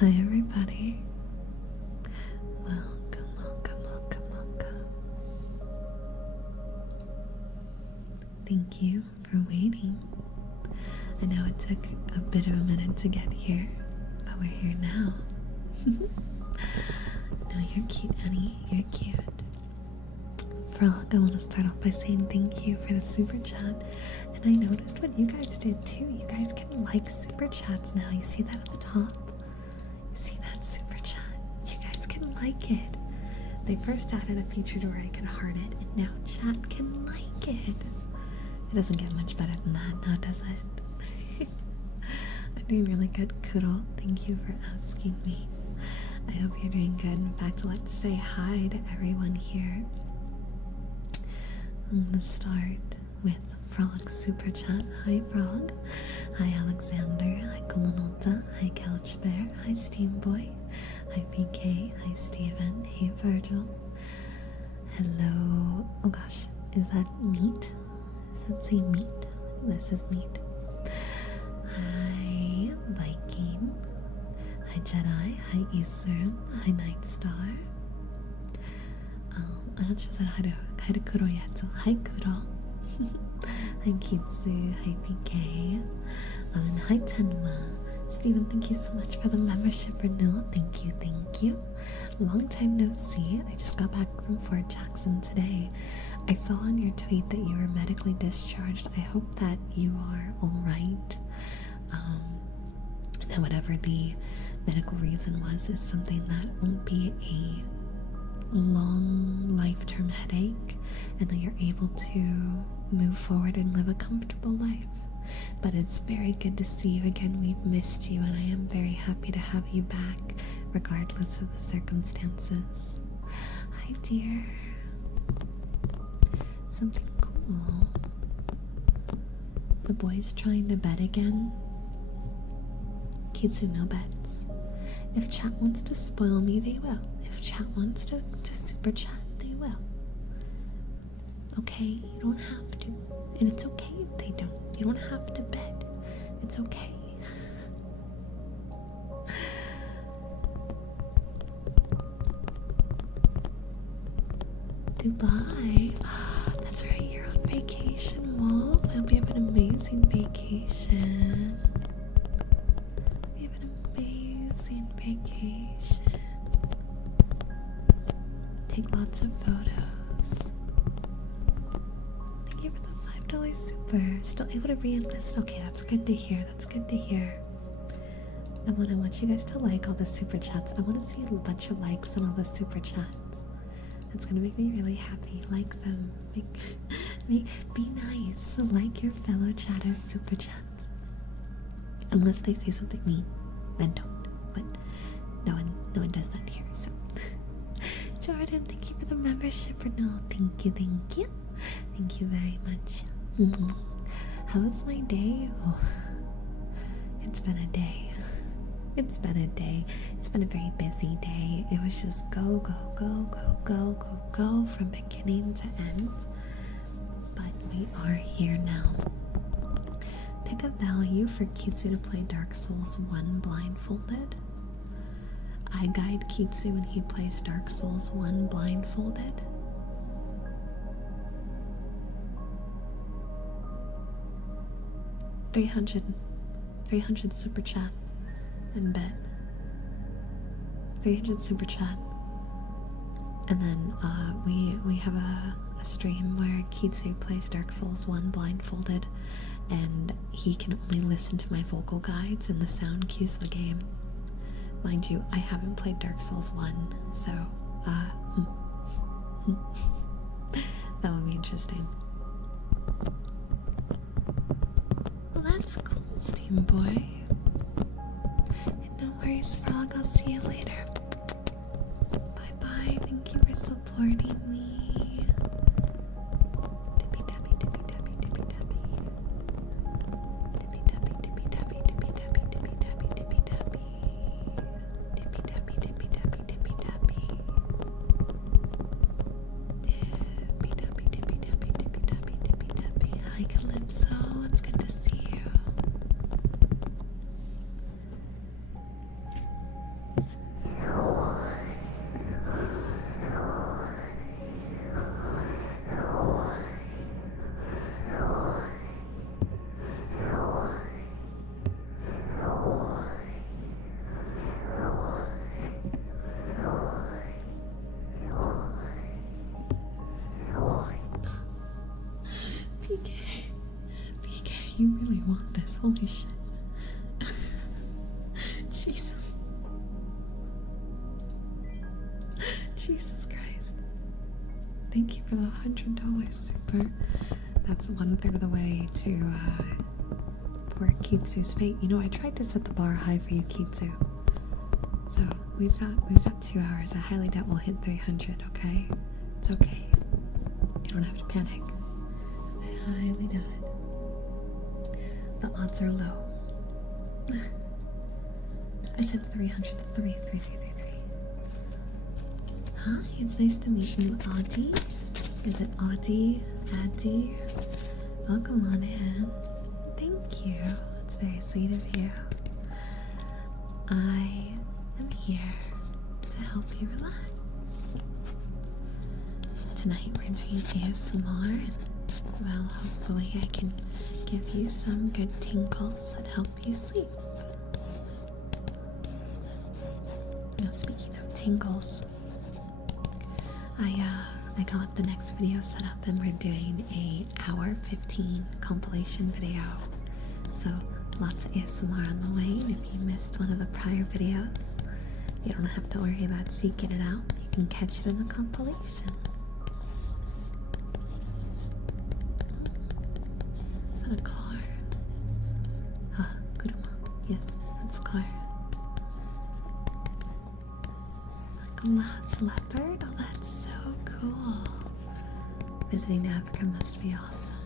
Hi everybody. Welcome, welcome, welcome, welcome. Thank you for waiting. I know it took a bit of a minute to get here, but we're here now. No, you're cute, honey. You're cute. Frog, I want to start off by saying thank you for the super chat. And I noticed what you guys did too. You guys can like super chats now. You see that at the top? You see that super chat? You guys can like it. They first added a feature to where I could heart it, and now chat can like it. It doesn't get much better than that now, does it? I'm doing really good, Kuro. Thank you for asking me. I hope you're doing good. In fact, let's say hi to everyone here. I'm gonna start with Frog's super chat. Hi Frog. Hi Alexander. Hi Komonota. Hi Couch Bear. Hi Steamboy. Hi PK. Hi Steven. Hey Virgil. Hello. Oh gosh, is that meat? Does it say meat? This is meat. Hi Viking. Hi Jedi. Hi Isum. Hi Night Star. I'm not sure hi to Kuro yet, so hi Kuro. Hi Kitsu, hi PK, and hi Tenma. Steven, thank you so much for the membership renewal. Thank you, thank you. Long time no see. I just got back from Fort Jackson today. I saw on your tweet that you were medically discharged. I hope that you are alright. And that whatever the medical reason was is something that won't be a long life-term headache, and that you're able to move forward and live a comfortable life. But it's very good to see you again. We've missed you, and I am very happy to have you back regardless of the circumstances. Hi dear. Something cool. The boys trying to bed again. Kitsu, no bets. If chat wants to spoil me, they will. If chat wants to super chat, they will. Okay, you don't have to. And it's okay if they don't. You don't have to bed. It's okay. Dubai. That's right, you're on vacation, Wolf. I hope you have an amazing vacation. You have an amazing vacation. Take lots of photos. Thank you for the $5 super. Still able to re-enlist. Okay, that's good to hear. That's good to hear. I want you guys to like all the super chats. I want to see a bunch of likes on all the super chats. That's gonna make me really happy. Like them. Be nice. Like your fellow chatters super chats. Unless they say something mean, then don't. But no one does that here. So. Jordan, thank you for the membership renewal. Thank you, thank you. Thank you very much. How was my day? Oh, it's been a day. It's been a day. It's been a very busy day. It was just go, go, go, go, go, go, go from beginning to end. But we are here now. Pick a value for Kitsu to play Dark Souls 1 blindfolded. I guide Kitsu when he plays Dark Souls 1 blindfolded. $300 super chat and bet. 300 super chat. And then we have a stream where Kitsu plays Dark Souls 1 blindfolded, and he can only listen to my vocal guides and the sound cues of the game. Mind you, I haven't played Dark Souls 1, so, that would be interesting. Well, that's cool, Steam Boy. And no worries, Frog, I'll see you later. Bye-bye, thank you for supporting me. Tippy-tappy, tippy-tappy, tippy-tappy. Tippy-tappy, tippy-tappy, tippy-tappy, tippy-tappy, tippy-tappy. Tippy-tappy, tippy-tappy, tippy-tappy. Tippy-tappy, tippy-tappy, tippy-tappy, tippy-tappy. Hi, Calypso, it's good to see you. PK, PK, you really want this? Holy shit. Jesus. Jesus Christ. Thank you for the $100 super. That's 1/3 of the way to poor Kitsu's fate. You know, I tried to set the bar high for you, Kitsu. So we've got 2 hours. I highly doubt we'll hit 300, okay? It's okay. You don't have to panic. I highly doubt it. The odds are low. I said 303. Hi, it's nice to meet you, Audie. Is it Audie? Addie? Welcome on in. Thank you. It's very sweet of you. I am here to help you relax. Tonight we're doing ASMR, and well, hopefully I can give you some good tingles that help you sleep. Now, speaking of tingles, I got the next video set up, and we're doing a hour 15 compilation video. So lots of ASMR on the way, and if you missed one of the prior videos, you don't have to worry about seeking it out. You can catch it in the compilation. Is that a car? Ah, Kuruma. Yes, that's a car. Like a last leopard? Oh, that's so cool. Visiting Africa must be awesome.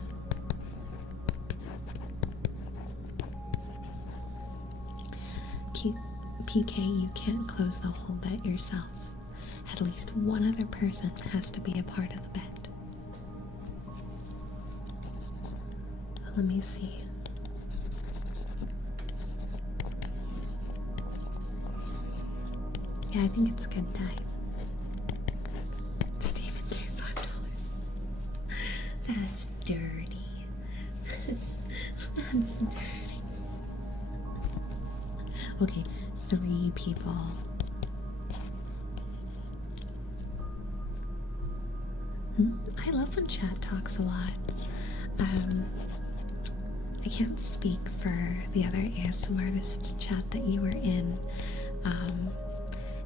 PK, you can't close the whole bet yourself. At least one other person has to be a part of the bet. Let me see. Yeah, I think it's a good time. Steven, take $5. That's dirty. That's dirty. Okay, 3 people. I love when chat talks a lot. I can't speak for the other ASMR artist chat that you were in.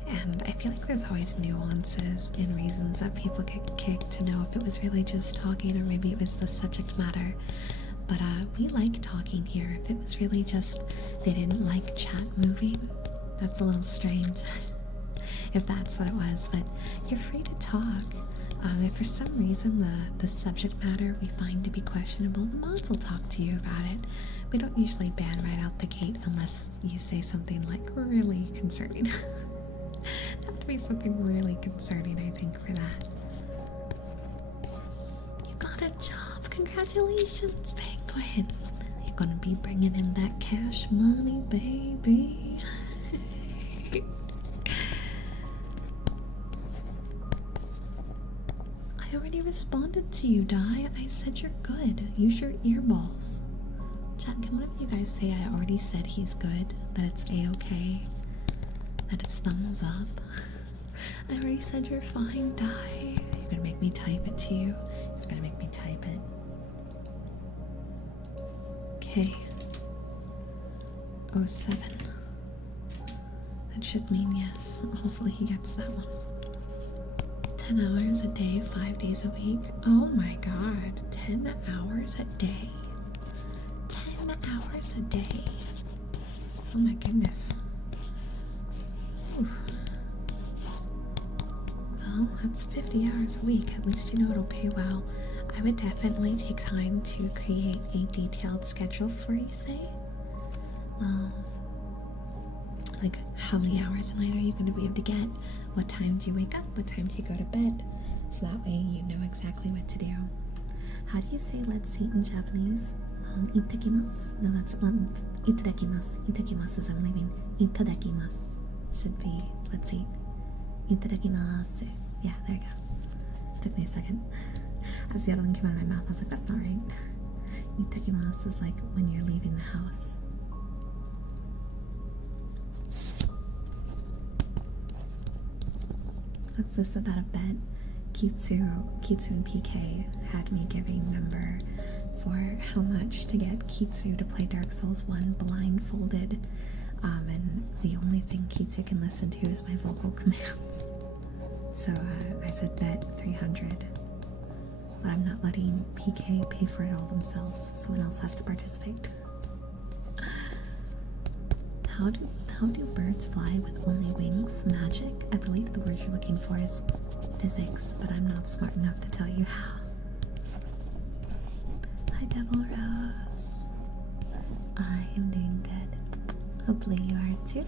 And I feel like there's always nuances and reasons that people get kicked to know if it was really just talking or maybe it was the subject matter. But we like talking here. If it was really just they didn't like chat moving, that's a little strange. If that's what it was, but you're free to talk. If for some reason the subject matter we find to be questionable, the mods will talk to you about it. We don't usually ban right out the gate unless you say something like really concerning. It'd have to be something really concerning, I think, for that. You got a job! Congratulations, Penguin! You're gonna be bringing in that cash money, baby. I already responded to you, Di. I said you're good. Use your earballs. Chat, can one of you guys say I already said he's good? That it's a-okay? That it's thumbs up? I already said you're fine, Di. You're gonna make me type it to you. He's gonna make me type it. Okay. 07. That should mean yes. Hopefully he gets that one. 10 hours a day, 5 days a week. Oh my god. 10 hours a day. 10 hours a day. Oh my goodness. Whew. Well, that's 50 hours a week. At least you know it'll pay well. I would definitely take time to create a detailed schedule for you, say. Like, how many hours a night are you going to be able to get? What time do you wake up? What time do you go to bed? So that way you know exactly what to do. How do you say let's eat in Japanese? Itakimasu? No, that's itadakimasu. Itadakimasu is I'm leaving. Itadakimasu. should be, let's see. Itadakimasu. Yeah, there you go. Took me a second. As the other one came out of my mouth, I was like, that's not right. Itadakimasu is like when you're leaving the house. What's this about a bet? Kitsu and PK had me giving number for how much to get Kitsu to play Dark Souls 1 blindfolded. And the only thing Kitsu can listen to is my vocal commands. So I said bet 300. But I'm not letting PK pay for it all themselves. Someone else has to participate. How do birds fly with only wings? Magic? I believe the word you're looking for is physics, but I'm not smart enough to tell you how. Hi, Devil Rose. I am doing good. Hopefully you are too.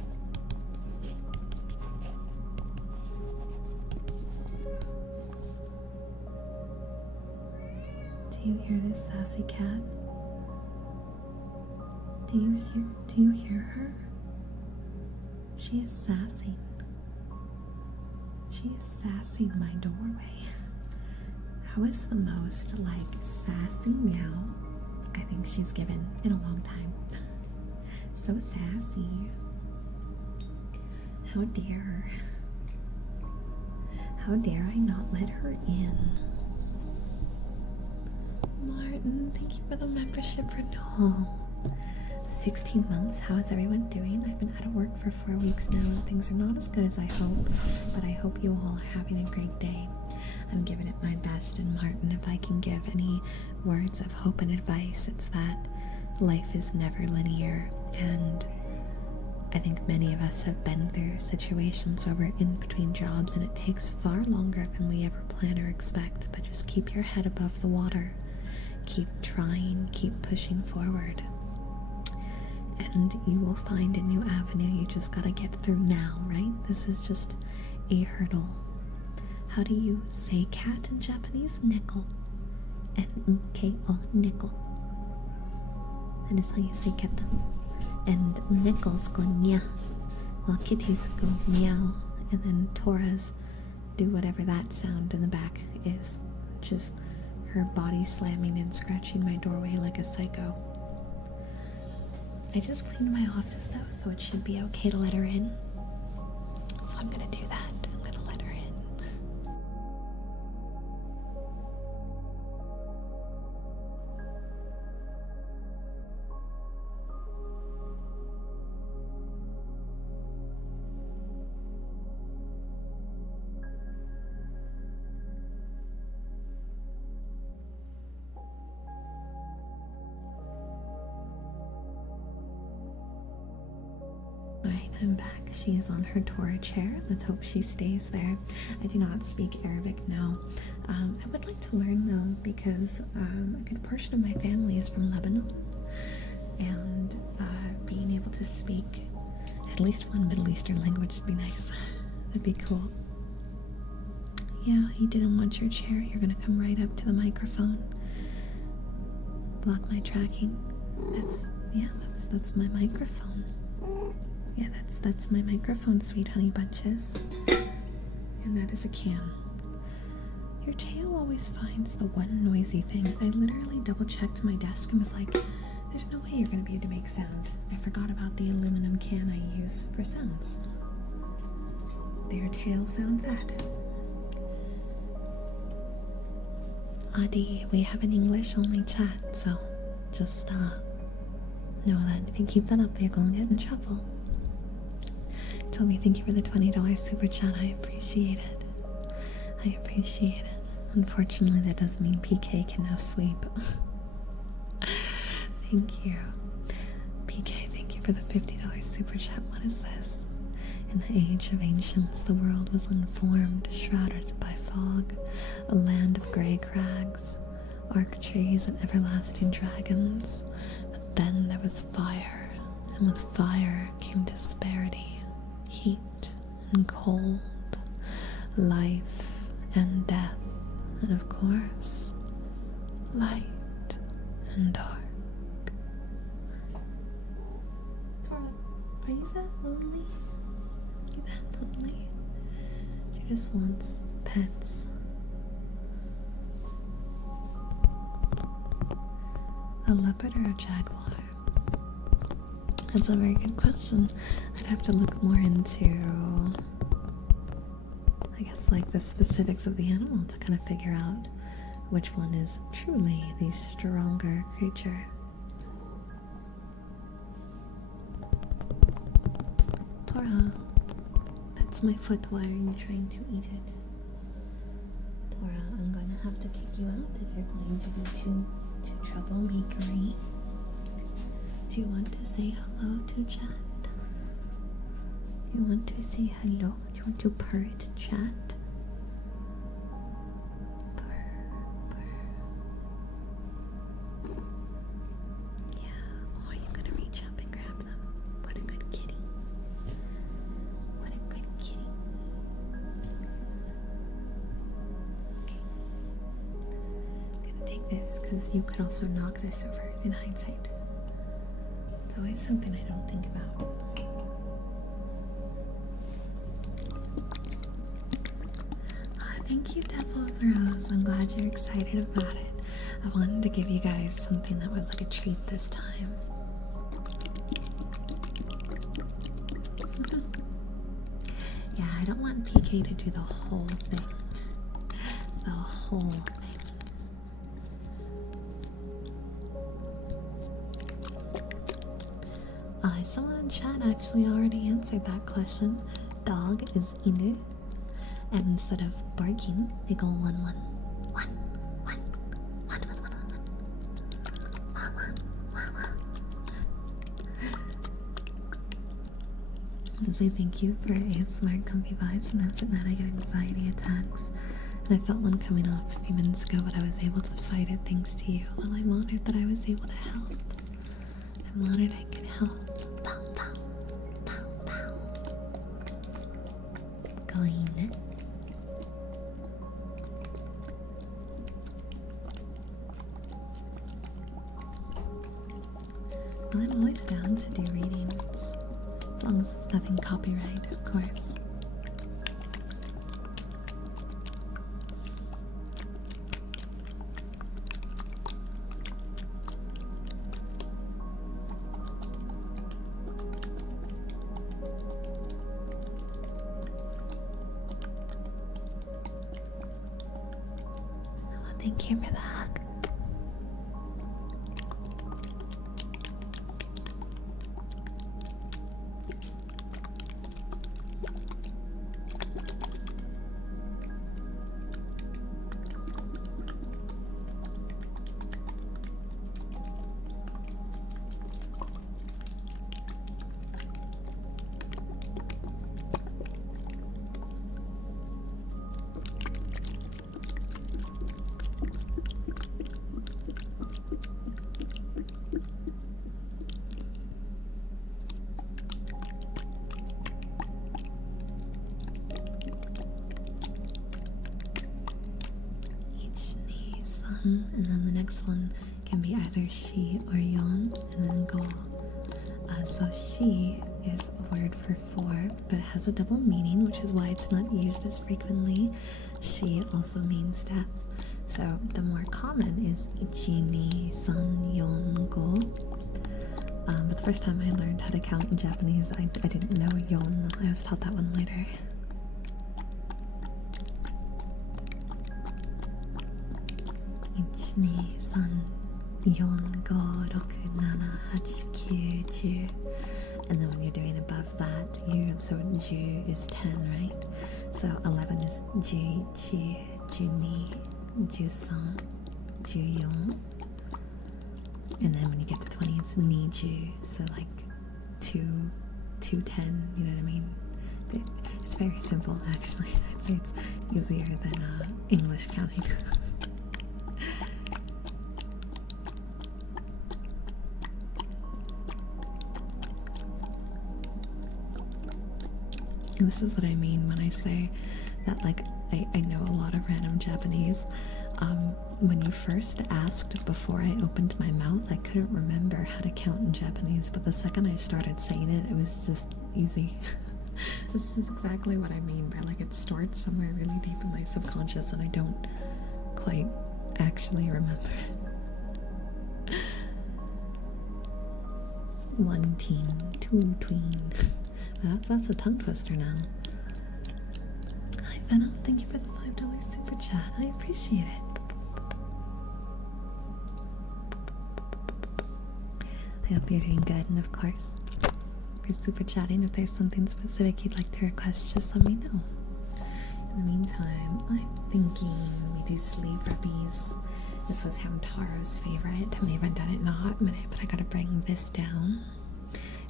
Do you hear this sassy cat? Do you hear her? She is sassing. She is sassing my doorway. How is the most, like, sassy meow I think she's given in a long time. So sassy. How dare. How dare I not let her in? Martin, thank you for the membership renewal. 16 months, how is everyone doing? I've been out of work for 4 weeks now and things are not as good as I hope, but I hope you all are having a great day. I'm giving it my best, and Martin, if I can give any words of hope and advice, it's that life is never linear, and I think many of us have been through situations where we're in between jobs and it takes far longer than we ever plan or expect, but just keep your head above the water. Keep trying, keep pushing forward. And you will find a new avenue. You just gotta get through now, right? This is just a hurdle. How do you say cat in Japanese? Nickel. N-K-O, nickel. That is how you say cat. And nickels go nya, while kitties go meow. And then Toras do whatever that sound in the back is, which is her body slamming and scratching my doorway like a psycho. I just cleaned my office though, so it should be okay to let her in. So I'm gonna do that. I'm gonna let her in. Alright, I'm back. She is on her Torah chair. Let's hope she stays there. I do not speak Arabic now. I would like to learn though, because a good portion of my family is from Lebanon. And being able to speak at least one Middle Eastern language would be nice. That'd be cool. Yeah, you didn't want your chair. You're gonna come right up to the microphone. Block my tracking. That's my microphone. Yeah, that's my microphone, sweet honey bunches. And that is a can. Your tail always finds the one noisy thing. I literally double-checked my desk and was like, there's no way you're gonna be able to make sound. I forgot about the aluminum can I use for sounds. Their tail found that. Adi, we have an English-only chat, so just know that if you keep that up, you're gonna get in trouble. Toby, thank you for the $20 super chat. I appreciate it. I appreciate it. Unfortunately, that does mean PK can now sweep. Thank you. PK, thank you for the $50 super chat. What is this? In the age of ancients, the world was unformed, shrouded by fog, a land of grey crags, arc trees, and everlasting dragons. But then there was fire, and with fire came disparity. Heat and cold, life and death, and of course, light and dark. Tora, are you that lonely? She just wants pets. A leopard or a jaguar? That's a very good question. I'd have to look more into, I guess, like the specifics of the animal to kind of figure out which one is truly the stronger creature. Tora, that's my foot. Why are you trying to eat it? Tora, I'm going to have to kick you out if you're going to be too troublemakery. Do you want to say hello to chat? Do you want to say hello? Do you want to purr at chat? Purr, purr. Yeah. Oh, are you gonna reach up and grab them? What a good kitty. What a good kitty. Okay. I'm gonna take this because you could also knock this over in hindsight. It's always something I don't think about. Thank you, Devil's Rose. I'm glad you're excited about it. I wanted to give you guys something that was like a treat this time. Yeah, I don't want PK to do the whole thing. The whole thing. Someone in chat actually already answered that question. Dog is inu, and instead of barking, they go 1 1 1 1 1 1 1 1 1. I say thank you for ASMR comfy vibes. When I was at that, I get anxiety attacks, and I felt one coming off a few minutes ago, but I was able to fight it thanks to you. Well, I'm honored that I was able to help. I'm honored I could help. I'm always down to do readings, as long as it's nothing copyright, of course. Oh, thank you for the hug. And then the next one can be either she or yon, and then go. So she is a word for 4, but it has a double meaning, which is why it's not used as frequently. She also means death. So the more common is ichi, ni, san, yon, go. But the first time I learned how to count in Japanese, I didn't know yon. I was taught that one later. 1, 2, 3, 4, 5, 6, 7, 8, 9, 10. And then when you're doing above that, so ju is 10, right? So 11 is ju, ju, ju-ni, ju-san, ju-yon. And then when you get to 20, it's ni-ju. So like 2, 2, 10, you know what I mean? It's very simple, actually. I'd say it's easier than English counting. This is what I mean when I say that, like, I know a lot of random Japanese. When you first asked before I opened my mouth, I couldn't remember how to count in Japanese, but the second I started saying it, it was just easy. This is exactly what I mean by like it's stored somewhere really deep in my subconscious and I don't quite actually remember. One teen, two tween. That's a tongue twister now. Hi Venom, thank you for the $5 super chat. I appreciate it. I hope you're doing good, and of course, for super chatting, if there's something specific you'd like to request, just let me know. In the meantime, I'm thinking we do sleeve rubbies. This was Hamtaro's favorite. We haven't done it in a hot minute, but I gotta bring this down.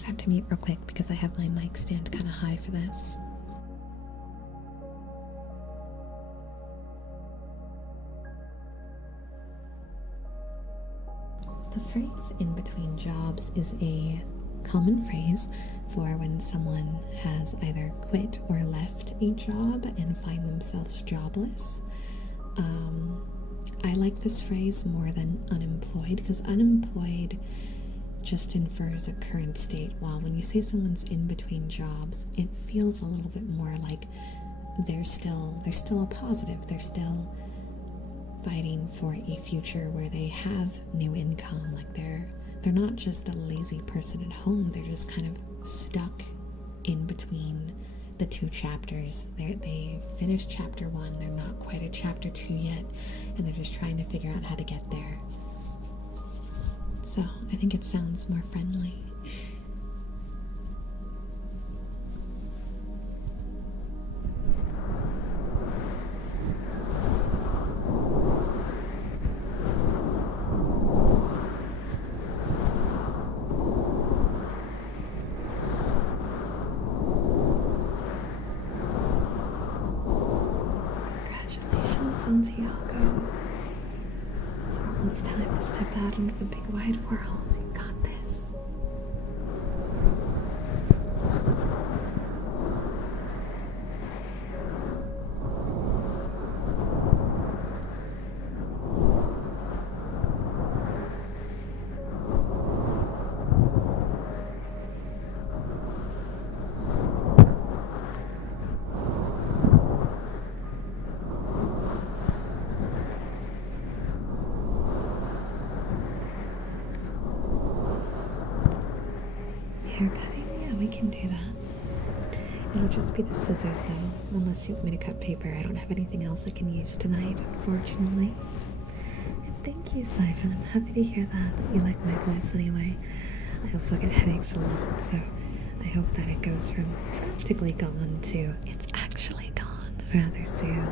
I have to mute real quick because I have my mic stand kind of high for this. The phrase "in between jobs" is a common phrase for when someone has either quit or left a job and find themselves jobless. I like this phrase more than unemployed, because unemployed just infers a current state, while when you say someone's in between jobs, it feels a little bit more like they're still a positive. They're still fighting for a future where they have new income. Like they're not just a lazy person at home. They're just kind of stuck in between the two chapters. They finished chapter 1. They're not quite at chapter 2 yet, and they're just trying to figure out how to get there. So I think it sounds more friendly. Santiago. It's almost time to step out into the big wide world. You got this. Haircutting? Yeah, we can do that. It'll just be the scissors though, unless you want me to cut paper. I don't have anything else I can use tonight, unfortunately. And thank you, Siphon. I'm happy to hear that you like my voice anyway. I also get headaches a lot, so I hope that it goes from practically gone to it's actually gone rather soon.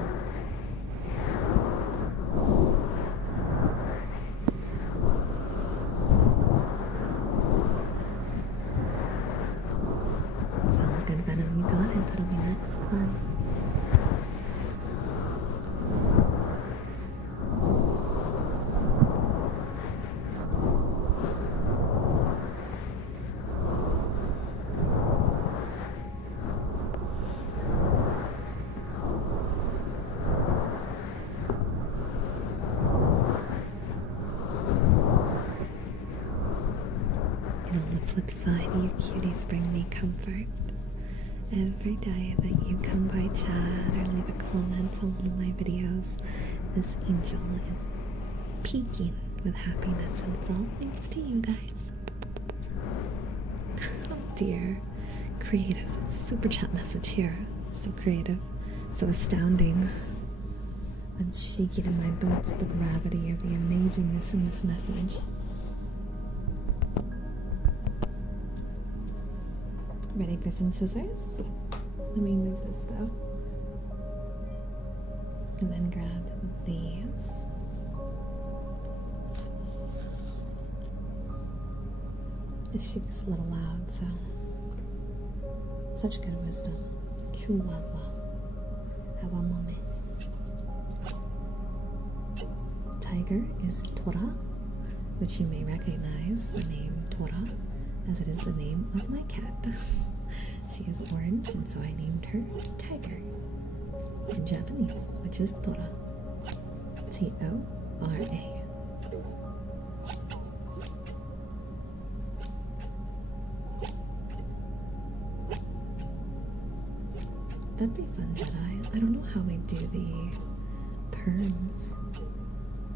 Sounds good, Venom. You got it. That'll be next time. And on the flip side, you cuties bring me comfort. Every day that you come by chat or leave a comment on one of my videos, this angel is peaking with happiness, and it's all thanks to you guys. Oh dear. Creative super chat message here. So creative, so astounding. I'm shaking in my boots at the gravity of the amazingness in this message. Ready for some scissors? Let me move this though. And then grab these. This shit is a little loud, so. Such good wisdom. Chihuahua. Awamomes. Tiger is Tora, which you may recognize the name Tora, as it is the name of my cat. She is orange, and so I named her Tiger in Japanese, which is Tora. T-O-R-A. That'd be fun, Jedi. I don't know how we do the perms,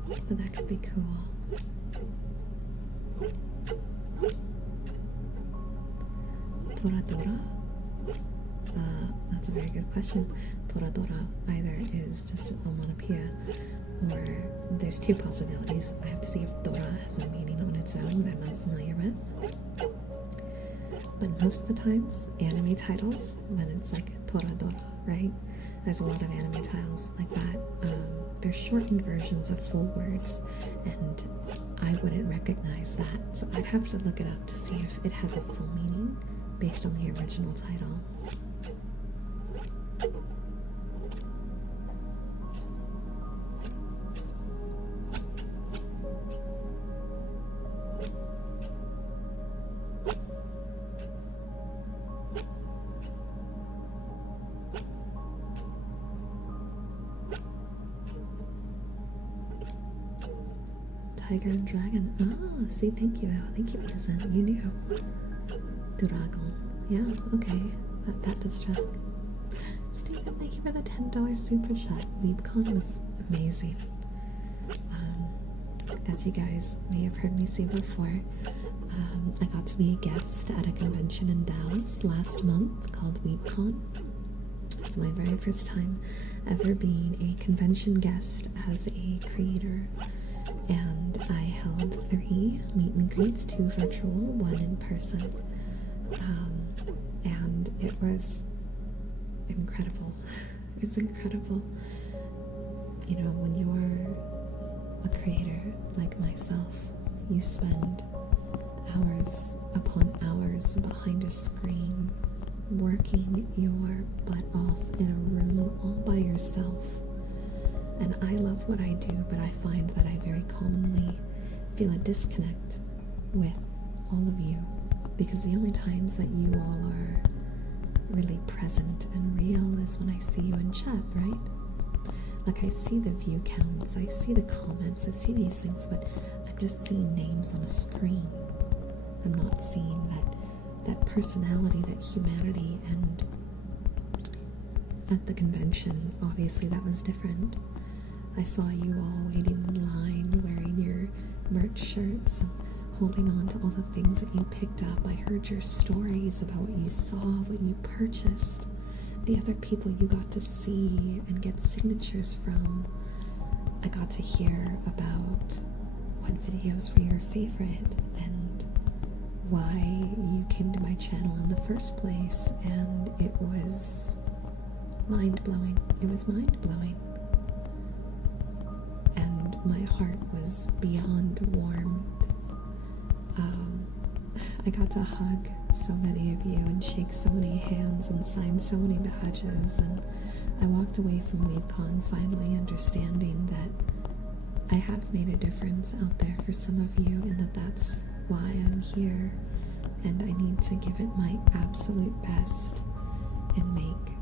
but that could be cool. Toradora? That's a very good question. Toradora either is just an onomatopoeia, or there's two possibilities. I have to see if Dora has a meaning on its own that I'm unfamiliar with. But most of the times, anime titles, when it's like Toradora, right? There's a lot of anime titles like that. They're shortened versions of full words, and I wouldn't recognize that. So I'd have to look it up to see if it has a full meaning based on the original title. Tiger and Dragon. Ah, see, thank you, Innocent. You knew. Dragon. Yeah, okay. That does track. Steven, thank you for the $10 super chat. WeebCon was amazing. As you guys may have heard me say before, I got to be a guest at a convention in Dallas last month called WeebCon. It's my very first time ever being a convention guest as a creator. And I held 3 meet and greets, 2 virtual, 1 in person. And it was incredible. It's incredible. You know, when you're a creator like myself, you spend hours upon hours behind a screen, working your butt off in a room all by yourself. And I love what I do, but I find that I very commonly feel a disconnect with all of you, because the only times that you all are really present and real is when I see you in chat, right? Like, I see the view counts, I see the comments, I see these things, but I'm just seeing names on a screen. I'm not seeing that personality, that humanity. And at the convention, obviously that was different. I saw you all waiting in line, wearing your merch shirts and holding on to all the things that you picked up. I heard your stories about what you saw, what you purchased, the other people you got to see and get signatures from. I got to hear about what videos were your favorite and why you came to my channel in the first place, and it was mind-blowing. It was mind-blowing. And my heart was beyond warmed. I got to hug so many of you and shake so many hands and sign so many badges, and I walked away from WeebCon finally understanding that I have made a difference out there for some of you, and that's why I'm here, and I need to give it my absolute best and make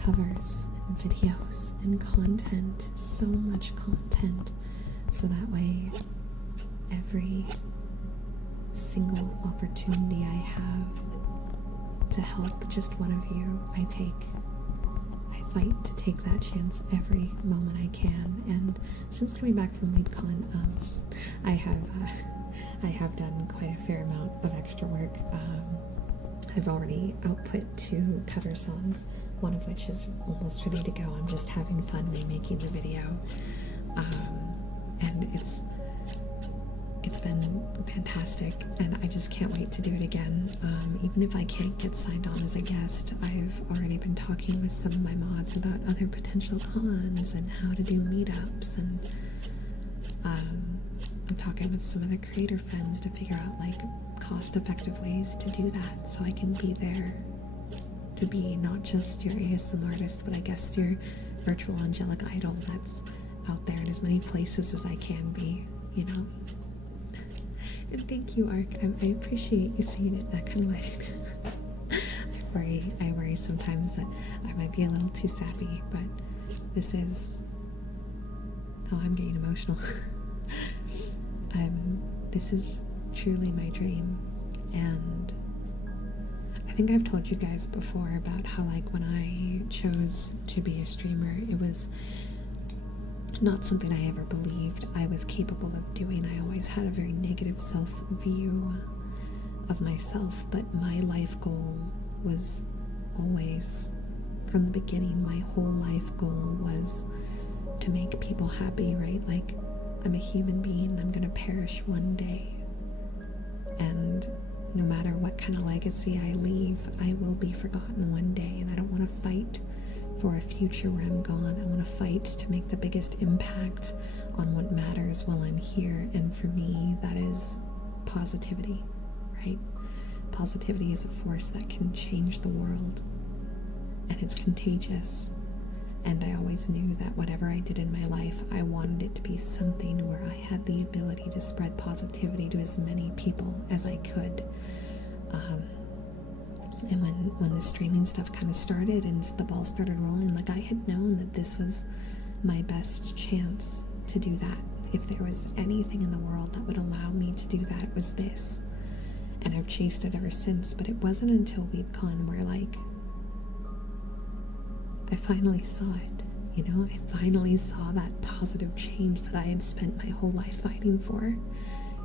covers and videos and content, so much content, so that way every single opportunity I have to help just one of you, I fight to take that chance every moment I can. And since coming back from WeebCon, I have done quite a fair amount of extra work. I've already output 2 cover songs, one of which is almost ready to go. I'm just having fun remaking the video, and it's been fantastic, and I just can't wait to do it again. Even if I can't get signed on as a guest, I've already been talking with some of my mods about other potential cons and how to do meetups, and I'm talking with some of the creator friends to figure out like cost-effective ways to do that, so I can be there to be not just your ASM artist, but I guess your virtual angelic idol that's out there in as many places as I can be, you know? And thank you, Ark. I appreciate you saying it that kind of way. I worry sometimes that I might be a little too sappy, but this is... Oh, I'm getting emotional. This is truly my dream, and I think I've told you guys before about how, like, when I chose to be a streamer, it was not something I ever believed I was capable of doing. I always had a very negative self-view of myself, but my life goal was always, from the beginning, my whole life goal was to make people happy, right? Like, I'm a human being, I'm gonna perish one day, and no matter what kind of legacy I leave, I will be forgotten one day, and I don't want to fight for a future where I'm gone. I want to fight to make the biggest impact on what matters while I'm here, and for me, that is positivity, right? Positivity is a force that can change the world, and it's contagious. And I always knew that whatever I did in my life, I wanted it to be something where I had the ability to spread positivity to as many people as I could. And when the streaming stuff kind of started and the ball started rolling, like, I had known that this was my best chance to do that. If there was anything in the world that would allow me to do that, it was this. And I've chased it ever since, but it wasn't until WeebCon where, like, I finally saw it, you know? I finally saw that positive change that I had spent my whole life fighting for.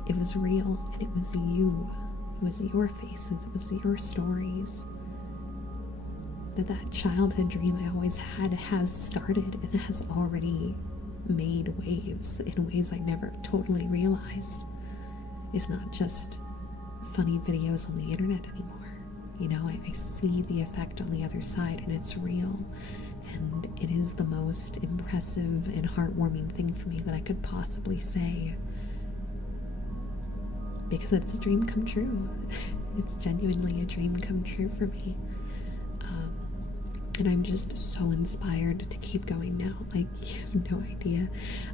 It was real, and it was you. It was your faces, it was your stories. That childhood dream I always had has started and has already made waves in ways I never totally realized. It's not just funny videos on the internet anymore. You know, I see the effect on the other side, and it's real, and it is the most impressive and heartwarming thing for me that I could possibly say, because it's a dream come true. It's genuinely a dream come true for me, and I'm just so inspired to keep going now. Like, you have no idea.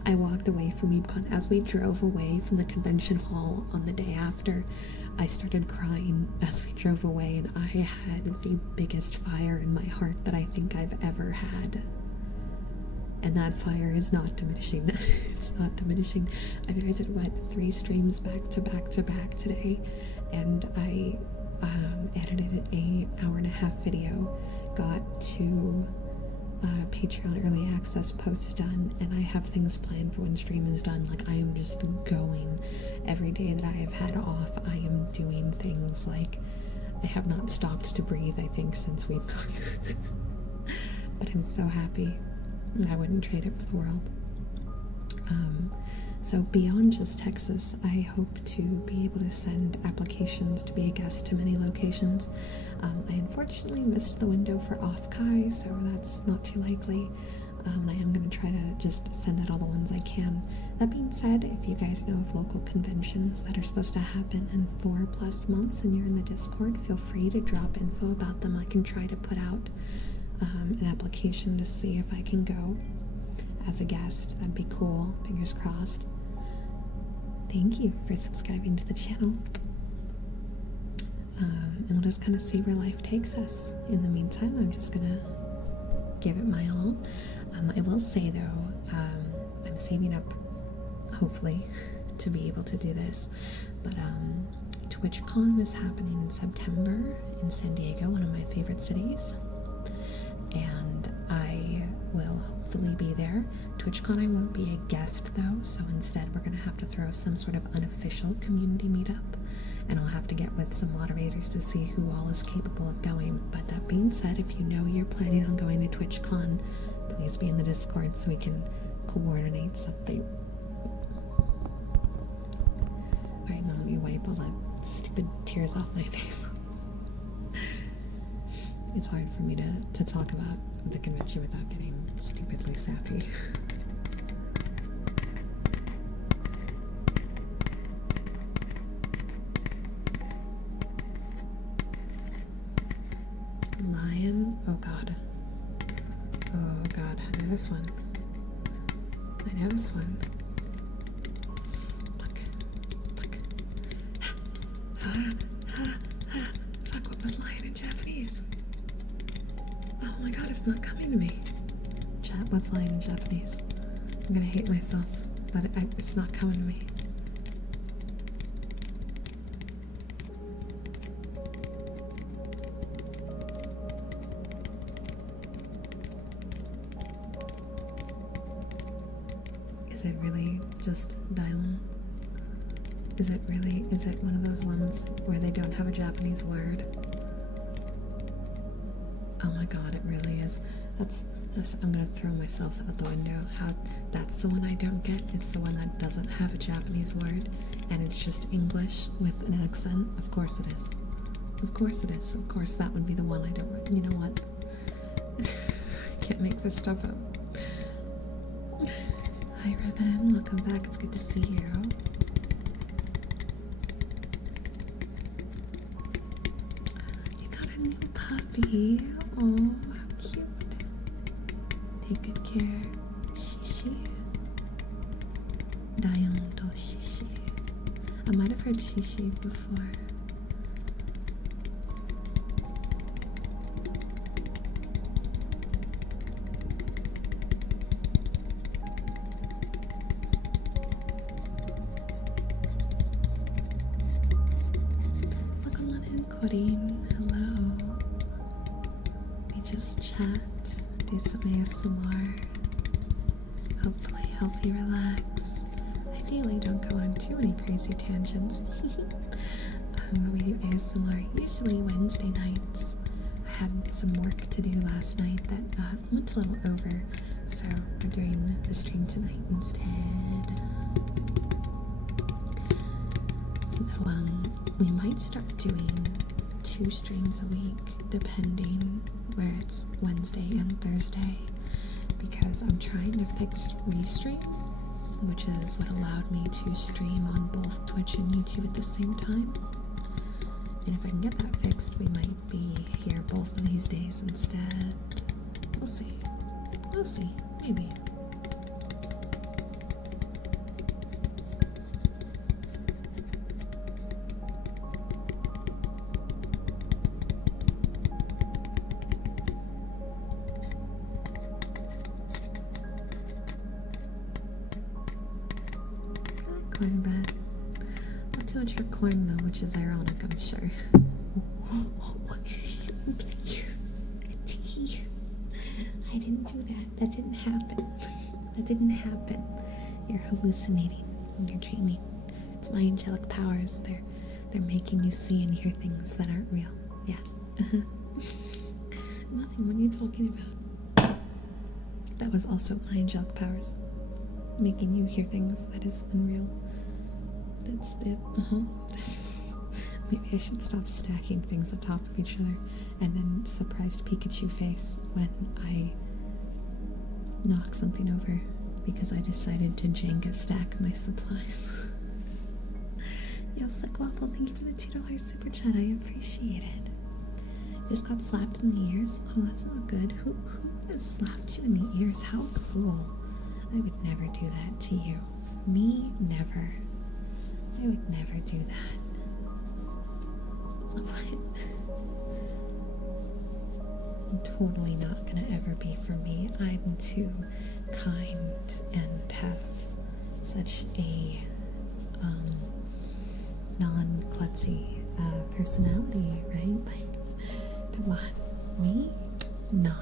I walked away from WeebCon. As we drove away from the convention hall on the day after, I started crying as we drove away, and I had the biggest fire in my heart that I think I've ever had. And that fire is not diminishing. It's not diminishing. I mean, I did, what, 3 streams back to back to back today, and I edited a 1.5-hour video, got 2 Patreon early access posts done, and I have things planned for when stream is done. Like, I am just going. Every day that I have had off, I am doing things. Like, I have not stopped to breathe, I think, since we've gone. But I'm so happy. I wouldn't trade it for the world. So beyond just Texas, I hope to be able to send applications to be a guest to many locations. I unfortunately missed the window for Off-Kai, so that's not too likely. And I am going to try to just send out all the ones I can. That being said, if you guys know of local conventions that are supposed to happen in 4+ months and you're in the Discord, feel free to drop info about them. I can try to put out an application to see if I can go as a guest. That'd be cool. Fingers crossed. Thank you for subscribing to the channel. And we'll just kind of see where life takes us. In the meantime, I'm just gonna give it my all. I will say though, I'm saving up, hopefully, to be able to do this. But TwitchCon is happening in September in San Diego, one of my favorite cities. And I will hopefully be there. TwitchCon, I won't be a guest though, so instead we're gonna have to throw some sort of unofficial community meetup, and I'll have to get with some moderators to see who all is capable of going. But that being said, if you know you're planning on going to TwitchCon, please be in the Discord so we can coordinate something. Alright, now let me wipe all that stupid tears off my face. It's hard for me to talk about the convention without getting stupidly sappy. Lion? Oh god. Oh god, I know this one. I know this one. Look. Look. Fuck, what was lion in Japanese? Oh my god, it's not coming to me. Chat, what's lion in Japanese? I'm gonna hate myself, but it's not coming to me. Is it really just Daeon? Is it one of those ones where they don't have a Japanese word? Oh my god, it really is. I'm gonna throw myself out the window. That's the one I don't get. It's the one that doesn't have a Japanese word, and it's just English with an accent. Of course it is. Of course it is. Of course that would be the one I don't. You know what? Can't make this stuff up. Hi, Ribbon. Welcome back. It's good to see you. You got a new puppy. Oh, how cute. Take good care. Shishi. Daeon to Shishi. I might have heard Shishi before. Welcome on in, Corinne. Hello. We just chat, do some ASMR, hopefully help you relax. Ideally, don't go on too many crazy tangents. We do ASMR usually Wednesday nights. I had some work to do last night that went a little over, so we're doing the stream tonight instead. Though, we might start doing 2 streams a week, depending where it's Wednesday and Thursday, because I'm trying to fix Restream, which is what allowed me to stream on both Twitch and YouTube at the same time. And if I can get that fixed, we might be here both of these days instead. We'll see. We'll see. Maybe. Cornbread. Not too much for corn though, which is ironic, I'm sure. Oopsie. I didn't do that. That didn't happen. That didn't happen. You're hallucinating. You're dreaming. It's my angelic powers. They're making you see and hear things that aren't real. Yeah. Nothing. What are you talking about? That was also my angelic powers. Making you hear things that is unreal. That's it. Maybe I should stop stacking things on top of each other and then surprised Pikachu face when I knock something over because I decided to Jenga stack my supplies. Yo, Slick Waffle, thank you for the $2 super chat. I appreciate it. Just got slapped in the ears. Oh, that's not good. Who would have slapped you in the ears? How cruel. I would never do that to you. Me, never. I would never do that. Totally not gonna ever be for me. I'm too kind and have such a non-klutzy personality, right? Like, come on. Me? No.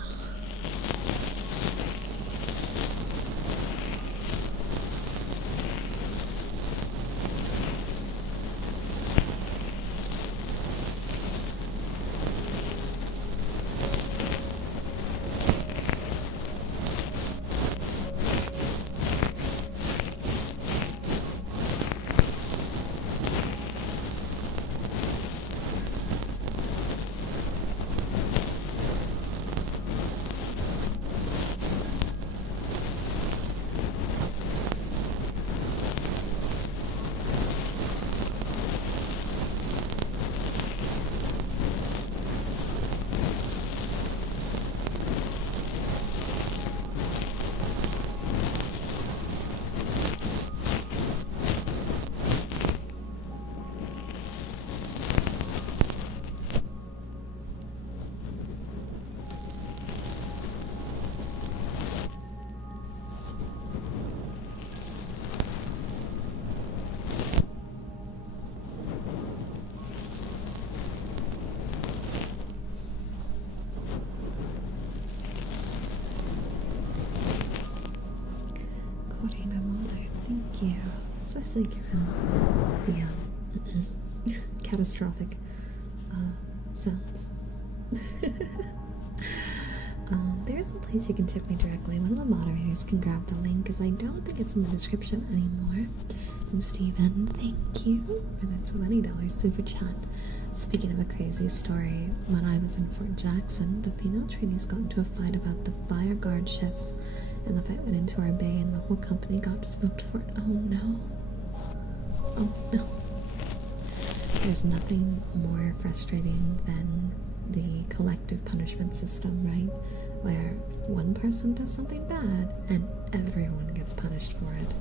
you. Especially given the catastrophic sounds. There's a place you can tip me directly. One of the moderators can grab the link because I don't think it's in the description anymore. And Steven, thank you for that $20 super chat. Speaking of a crazy story, when I was in Fort Jackson, the female trainees got into a fight about the fire guard shifts, and the fight went into our bay and the whole company got smoked for it. Oh no. Oh no. There's nothing more frustrating than the collective punishment system, right? Where one person does something bad and everyone gets punished for it.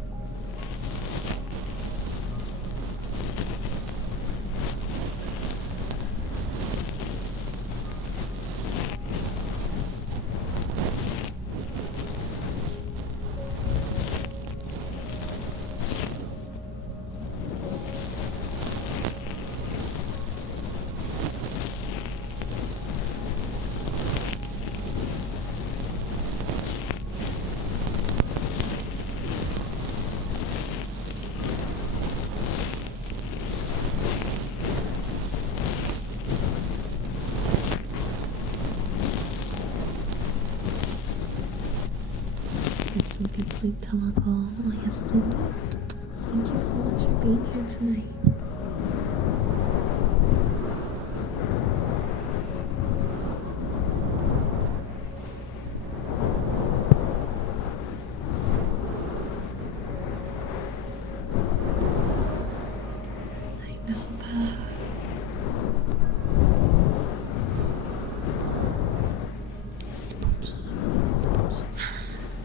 Get some good sleep, Tamago. Oh, yes, soon. Thank you so much for being here tonight. I know, but spooky.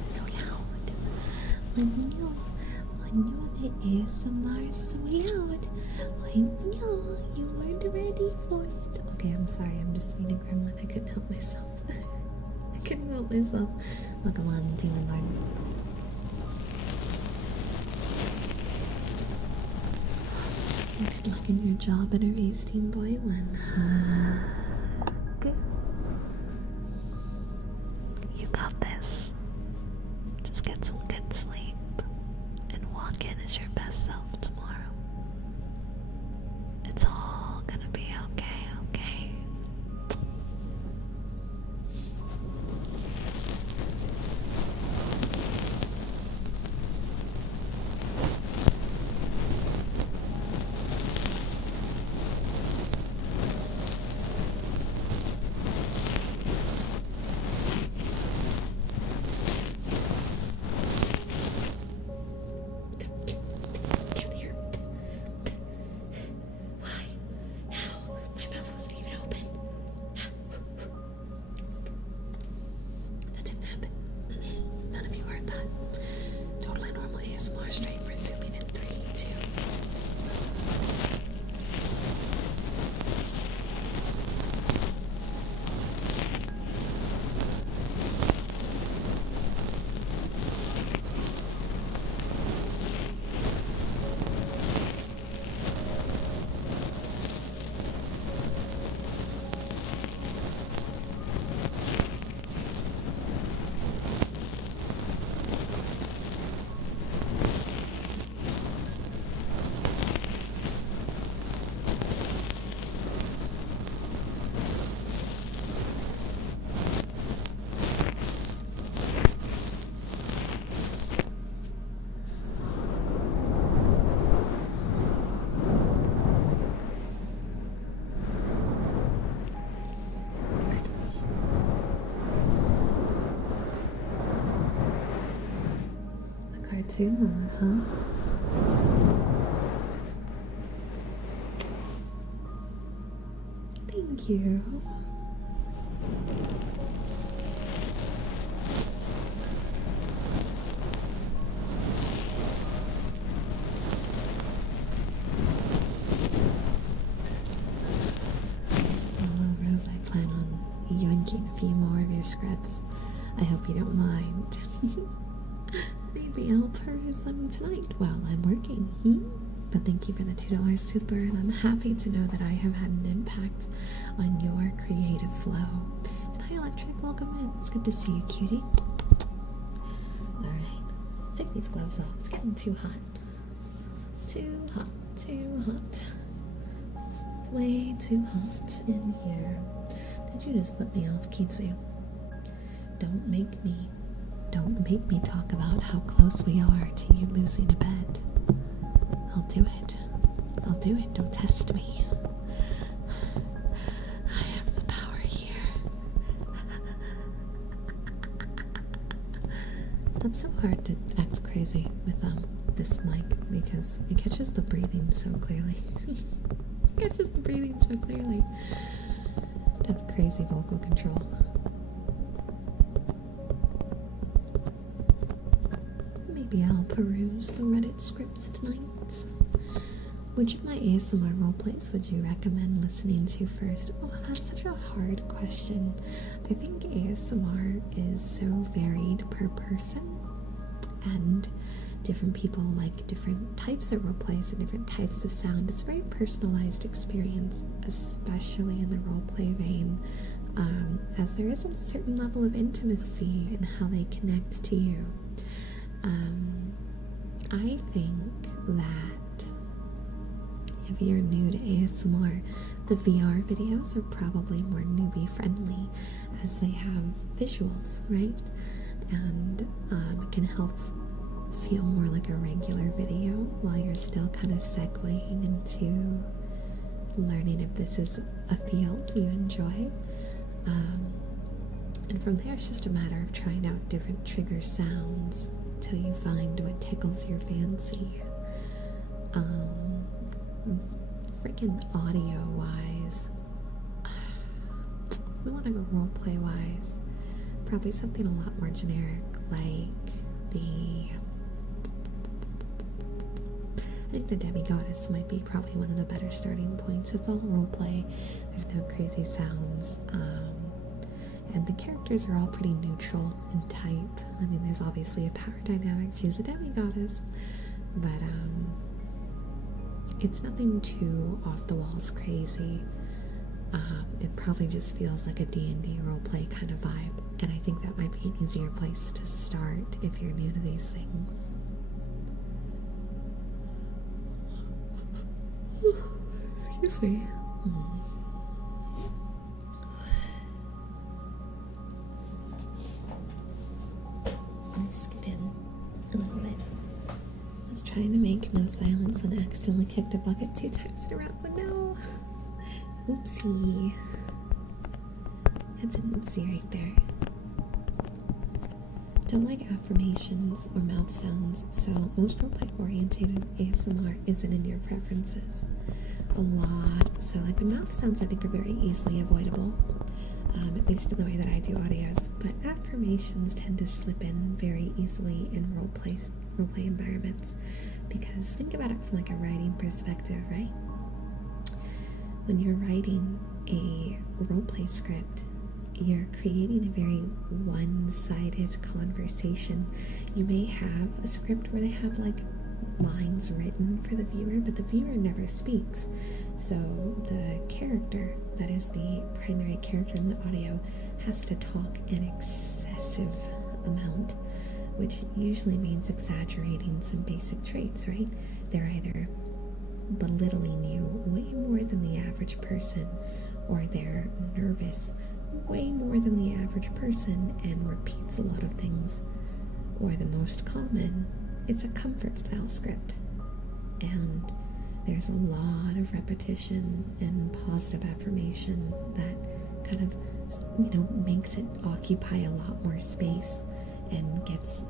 So loud. I knew the ASMR is so loud. I know you weren't ready for it. Okay, I'm sorry. I'm just being a gremlin. I couldn't help myself. I couldn't help myself. Welcome on, Demon Lord. Good luck in your job interview, Steam Boy 1. Okay. You got this. Just get some good sleep and walk in as your best self tomorrow. It's all gonna be okay, okay? Get here. Why? How? My mouth wasn't even open. That didn't happen. None of you heard that. Totally normal ASMR stream resuming in 3, 2. A cartoon, huh? Thank you. Rose, I plan on yoinking a few more of your scripts. I hope you don't mind. Maybe I'll peruse them tonight while I'm working. But thank you for the $2 super, and I'm happy to know that I have had an impact on your creative flow. And hi, Electric, welcome in. It's good to see you, cutie. Alright, take these gloves off. It's getting too hot. too hot, too hot. It's way too hot in here. Did you just flip me off, Kitsu? Don't make me talk about how close we are to you losing a bed. I'll do it. I'll do it. Don't test me. I have the power here. That's so hard to act crazy with this mic because it catches the breathing so clearly. It catches the breathing so clearly. I have crazy vocal control. Maybe I'll peruse the Reddit scripts tonight. Which of my ASMR roleplays would you recommend listening to first? Oh, that's such a hard question. I think ASMR is so varied per person, and different people like different types of roleplays and different types of sound. It's a very personalized experience, especially in the roleplay vein, as there is a certain level of intimacy in how they connect to you. I think that if you're new to ASMR, the VR videos are probably more newbie friendly as they have visuals, right? And it can help feel more like a regular video while you're still kind of segueing into learning if this is a field you enjoy. And from there, it's just a matter of trying out different trigger sounds till you find what tickles your fancy. Freaking audio wise, we want to go roleplay wise, probably something a lot more generic, like I think the Demigoddess might be probably one of the better starting points. It's all roleplay, there's no crazy sounds, and the characters are all pretty neutral in type. I mean, there's obviously a power dynamic, she's a Demigoddess, but it's nothing too off the walls crazy. It probably just feels like a D&D roleplay kind of vibe, and I think that might be an easier place to start if you're new to these things. Excuse me. Let's scoot in a little bit. I was trying to make no silence and accidentally kicked a bucket 2 times in a row. No. Oopsie. That's an oopsie right there. Don't like affirmations or mouth sounds, so most roleplay orientated ASMR isn't in your preferences. A lot. So like the mouth sounds I think are very easily avoidable, at least in the way that I do audios, but affirmations tend to slip in very easily in roleplay environments, because think about it from like a writing perspective, right? When you're writing a roleplay script, you're creating a very one-sided conversation. You may have a script where they have like lines written for the viewer, but the viewer never speaks. So the character that is the primary character in the audio has to talk an excessive amount, which usually means exaggerating some basic traits, right? They're either belittling you way more than the average person, or they're nervous way more than the average person and repeats a lot of things. Or the most common, it's a comfort style script, and there's a lot of repetition and positive affirmation that kind of, you know, makes it occupy a lot more space and gets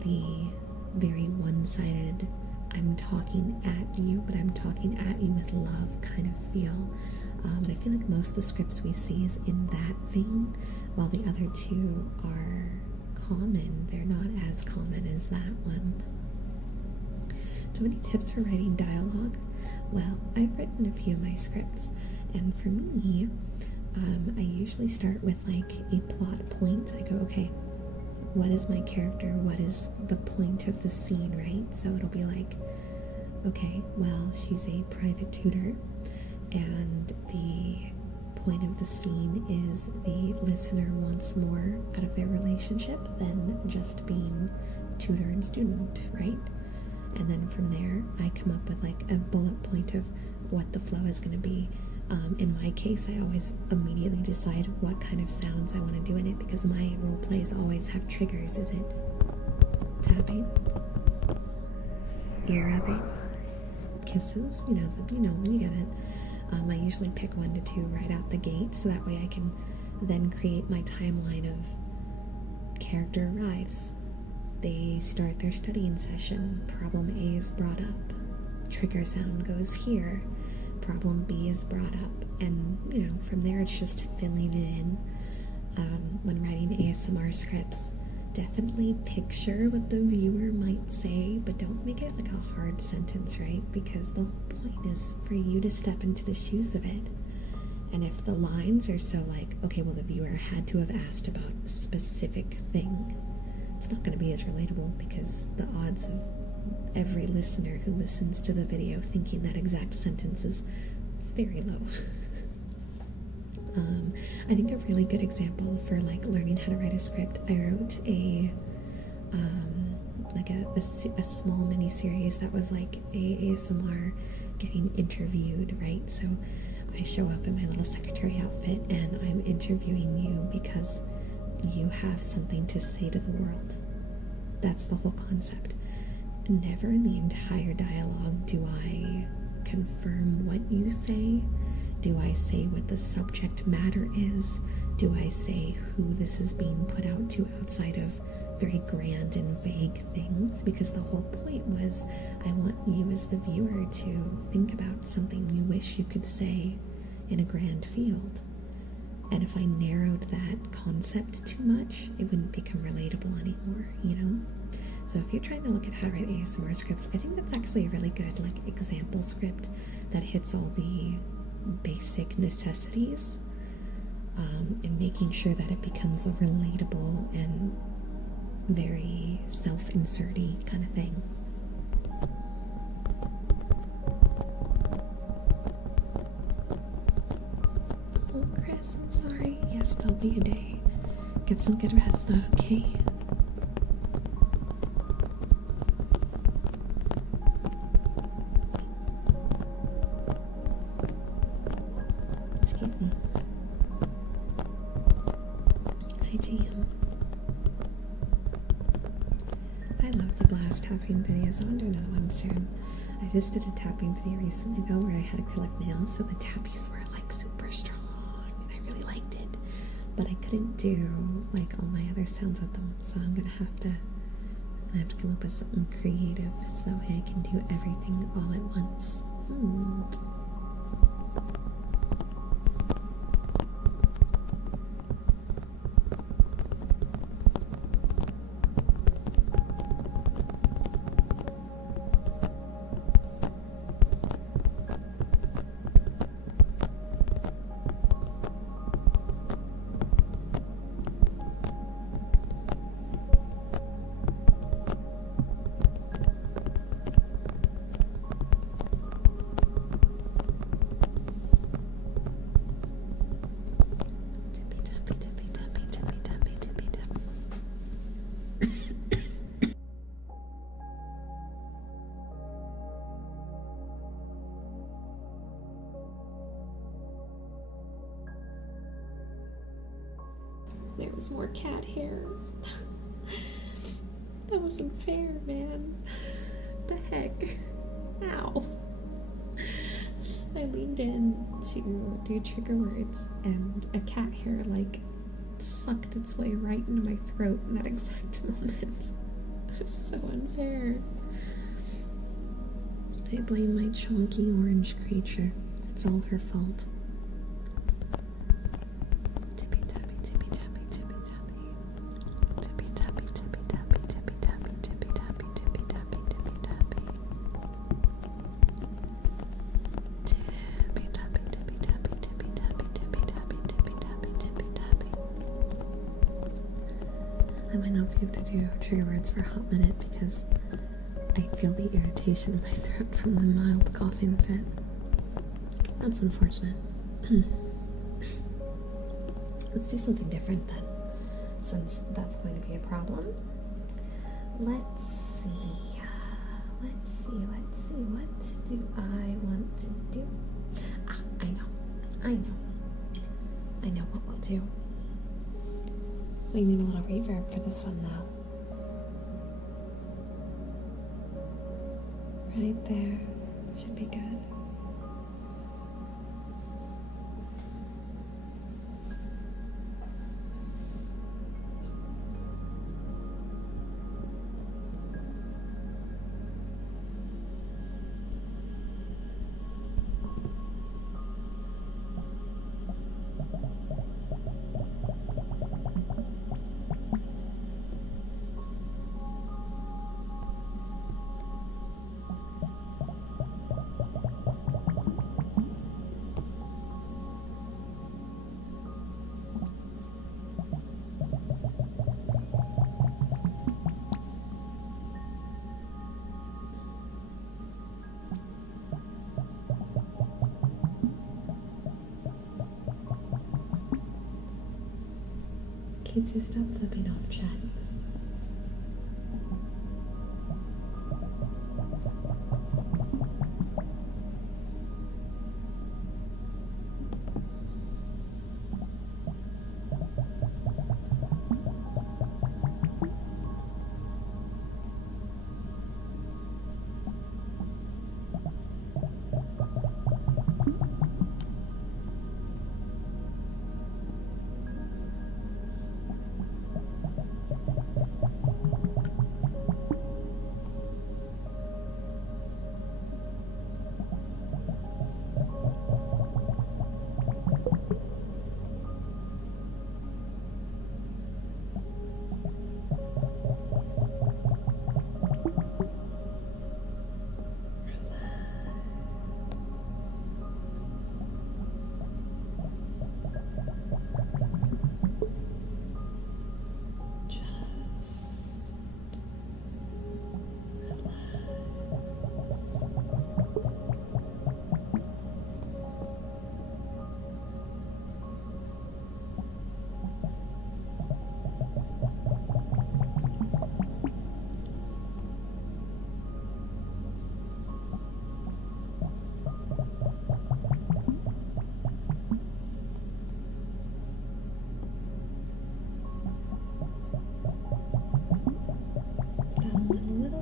the very one-sided I'm talking at you, but I'm talking at you with love kind of feel. And I feel like most of the scripts we see is in that vein, while the other two are common. They're not as common as that one. Do you have any tips for writing dialogue? Well, I've written a few of my scripts, and for me, I usually start with like a plot point. I go, okay, what is my character? What is the point of the scene, right? So it'll be like, okay, well, she's a private tutor, and the point of the scene is the listener wants more out of their relationship than just being tutor and student, right? and then from there I come up with like a bullet point of what the flow is going to be. In my case, I always immediately decide what kind of sounds I want to do in it, because my role plays always have triggers. Is it tapping, ear rubbing, kisses? You get it. I usually pick 1 to 2 right out the gate, so that way I can then create my timeline of character arrives. They start their studying session. Problem A is brought up. Trigger sound goes here. Problem B is brought up. And, from there it's just filling it in. When writing ASMR scripts, definitely picture what the viewer might say, but don't make it like a hard sentence, right? Because the whole point is for you to step into the shoes of it. And if the lines are so like, okay, well, the viewer had to have asked about a specific thing, it's not going to be as relatable, because the odds of every listener who listens to the video thinking that exact sentence is very low. I think a really good example for like learning how to write a script, I wrote a small mini series that was like ASMR getting interviewed, right? So I show up in my little secretary outfit and I'm interviewing you because you have something to say to the world. That's the whole concept. Never in the entire dialogue do I confirm what you say. Do I say what the subject matter is? Do I say who this is being put out to outside of very grand and vague things? Because the whole point was, I want you as the viewer to think about something you wish you could say in a grand field. And if I narrowed that concept too much, it wouldn't become relatable anymore, So if you're trying to look at how to write ASMR scripts, I think that's actually a really good example script that hits all the basic necessities, and making sure that it becomes a relatable and very self-inserty kind of thing. Oh, Chris, I'm sorry. Yes, there'll be a day. Get some good rest though, okay? Excuse me. Hi, GM. I love the glass tapping videos. I want to do another one soon. I just did a tapping video recently though where I had acrylic nails, so the tappies were like super strong and I really liked it. But I couldn't do like all my other sounds with them, so I'm gonna have to come up with something creative so that way I can do everything all at once. There was more cat hair. That wasn't fair, man. What the heck? Ow. I leaned in to do trigger words and a cat hair sucked its way right into my throat in that exact moment. It was so unfair. I blame my chonky orange creature. It's all her fault. I might not be able to do trigger words for a hot minute because I feel the irritation in my throat from the mild coughing fit. That's unfortunate. Let's do something different then, since that's going to be a problem. Let's see. let's see. What do I want to do? Ah, I know what we'll do. We need a little reverb for this one, though. Right there. Should be good. Kitsu, stop flipping off chat.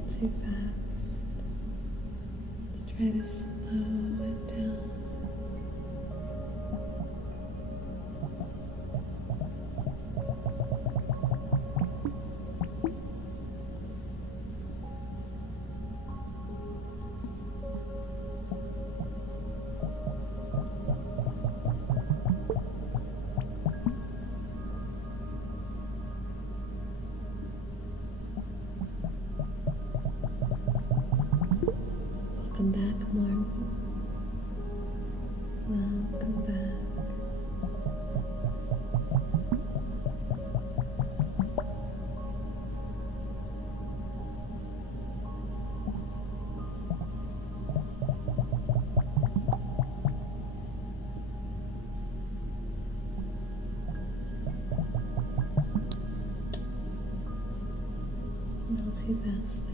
Too fast. Let's try to slow it down. Welcome back, Martin. Welcome back. Not too fast there.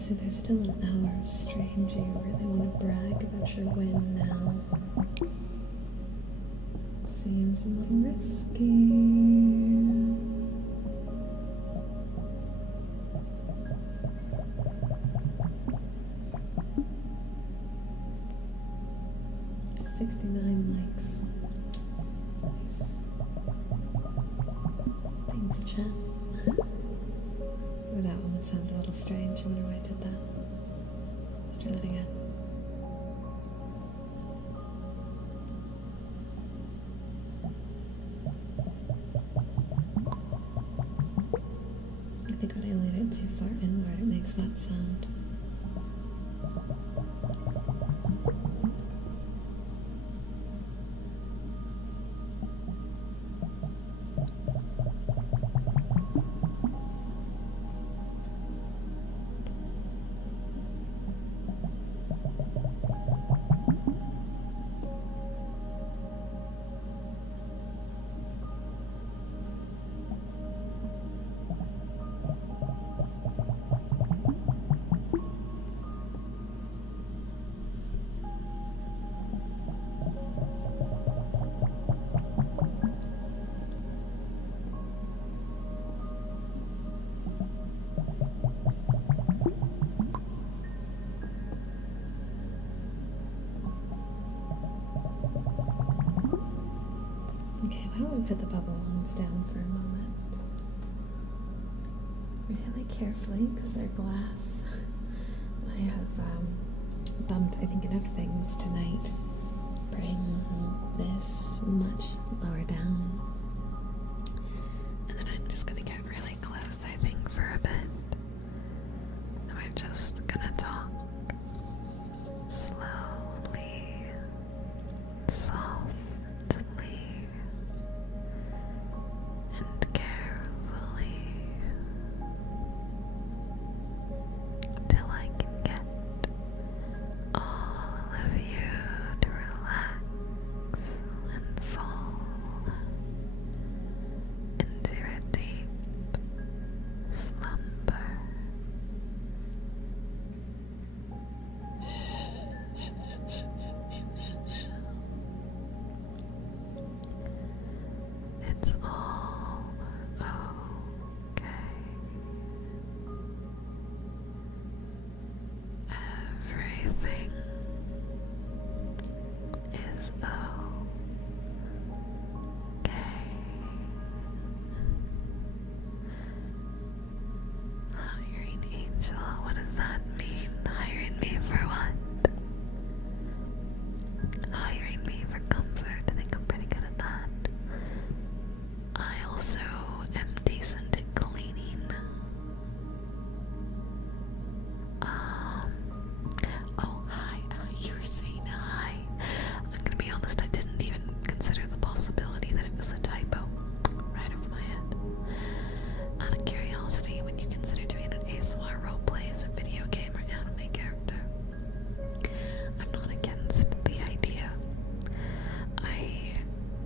So there's still an hour of stream. Do you really want to brag about your win now? Seems a little risky. Likes. Nice. Thanks, chat. Or that one would sound a little strange. I wonder why I did that. Let's try that again. does that sound? Okay, why don't we put the bubble ones down for a moment? Really carefully, because they're glass. I have bumped, I think, enough things tonight. Bring this much lower down. And then I'm just gonna get really close, I think, for a bit. And we're just gonna talk slowly, softly, and carefully till I can get all of you to relax and fall into a deep slumber. It's all okay. Everything is okay. Hiring angel, what does that mean? Hiring me for what? Hiring me for comfort. I think I'm pretty good at that. I also am decent at cleaning. Oh, hi. You were saying hi. I'm gonna be honest, I didn't even consider the possibility that it was a typo. Right over my head. Out of curiosity, when you consider doing an ASMR roleplay as a video game or anime character, I'm not against the idea. I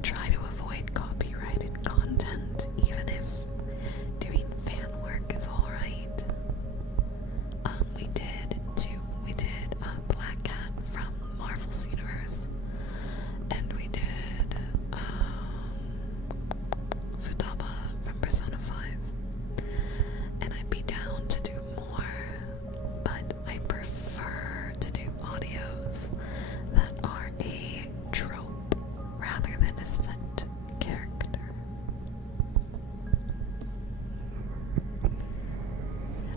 try to avoid copyrighted content, even if doing fan work is alright. We did Black Cat from Marvel's universe, and we did Futaba from Persona 5. And I'd be down to do more, but I prefer to do audios that are a trope rather than a set character.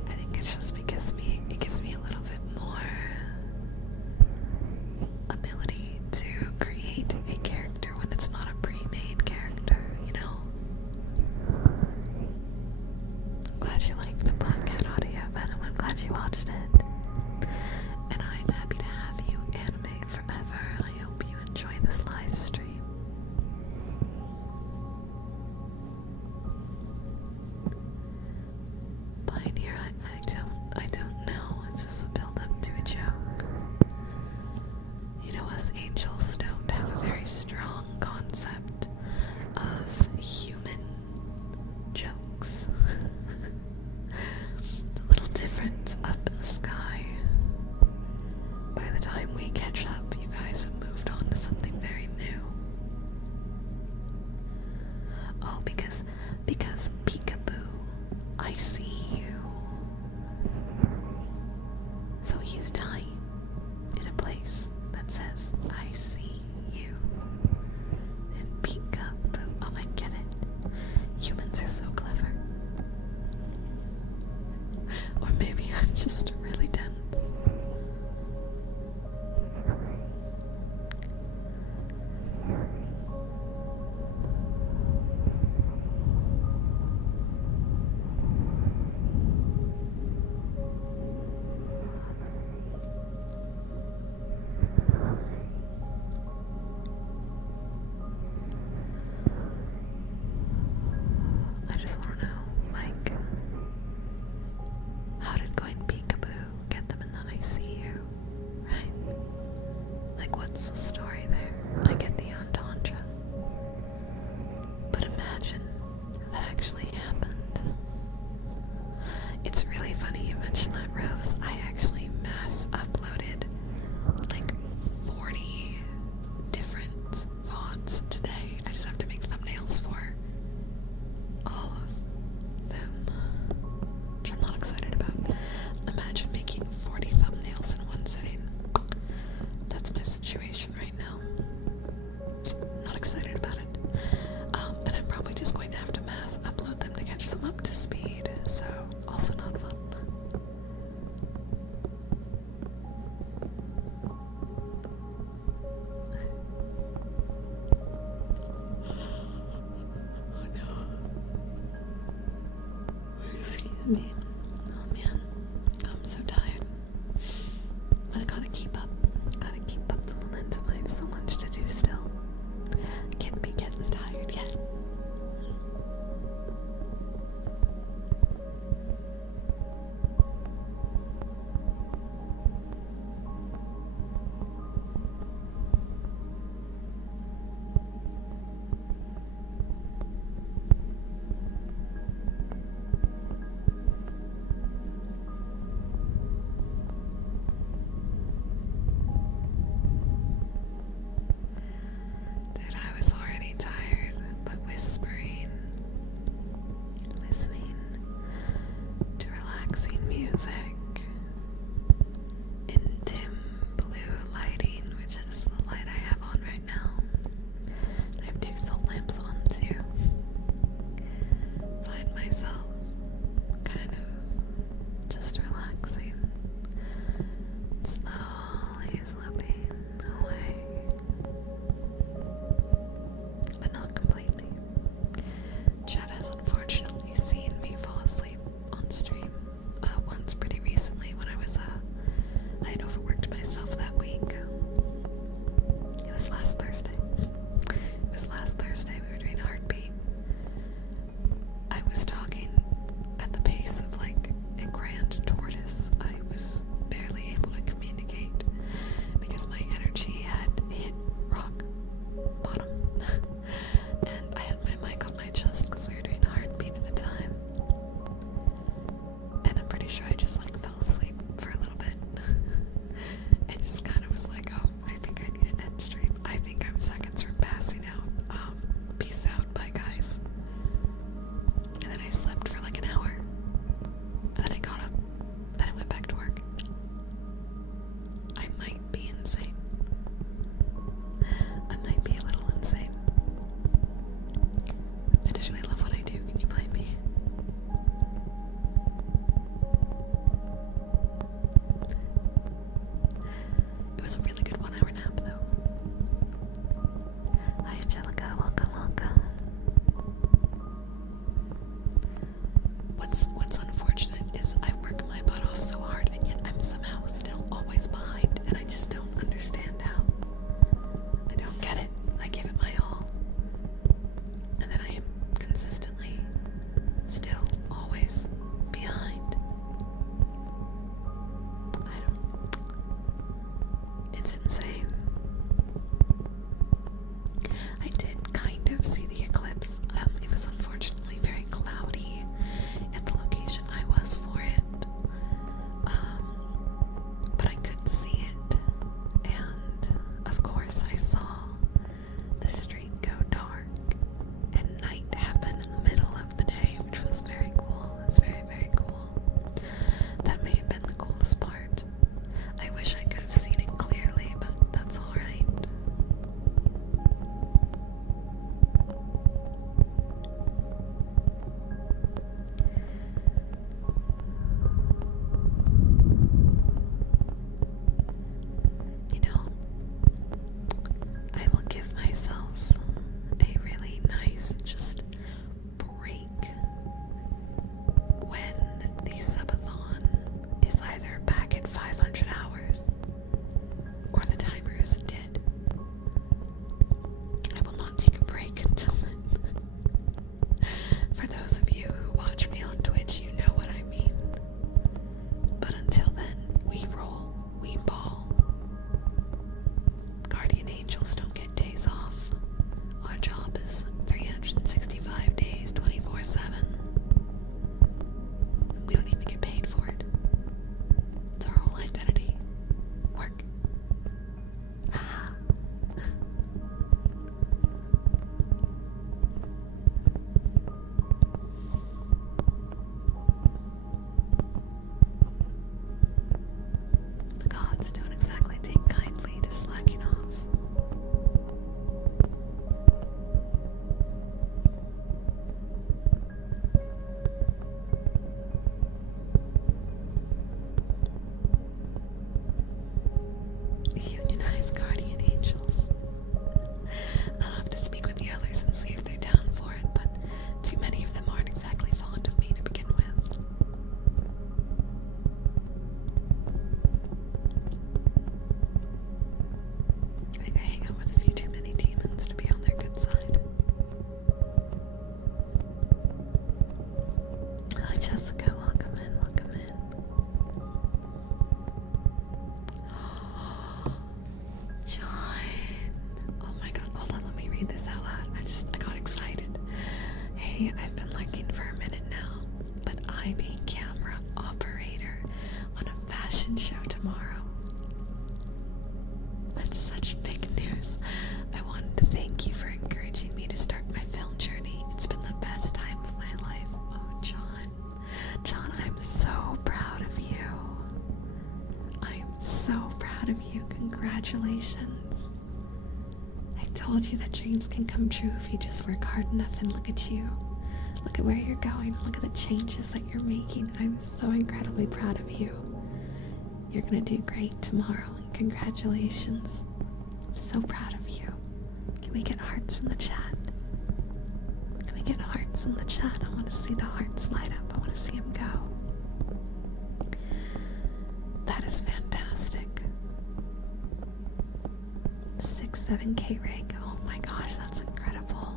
I think it's just because it gives me a little bit more ability to create a character when it's not a pre-made character, you know? I'm glad you liked the Black Cat audio, Venom. I'm glad you watched it. And I'm happy to have you anime forever. I hope you enjoy this live stream. Pioneer, I don't know. It's just a build up to a joke. You know, us angels don't have a very strong concept of human jokes. It's a little different up in the sky. By the time we catch up, you guys have moved on to something very new. excited about it. And I'm probably just going to have to mass upload them to catch them up to speed, so also not fun. Oh no. Excuse me. Oh man, I'm so tired. But I gotta keep up. Gotta keep up the momentum. I have so much to do still. I can't be getting tired yet. read this out loud. I got excited. Hey, I've been lurking for a minute now, but I'm a camera operator on a fashion show tomorrow. That's such big news. I wanted to thank you for encouraging me to start my film journey. It's been the best time of my life. Oh, John. John, I'm so proud of you. I'm so proud of you. Congratulations. I told you that dreams can come true if you just work hard enough, and look at you. Look at where you're going. Look at the changes that you're making. I'm so incredibly proud of you. You're gonna do great tomorrow, and congratulations. I'm so proud of you. Can we get hearts in the chat? Can we get hearts in the chat? I want to see the hearts light up. I want to see them go. That is fantastic. 6-7K rig. Oh my gosh, that's incredible.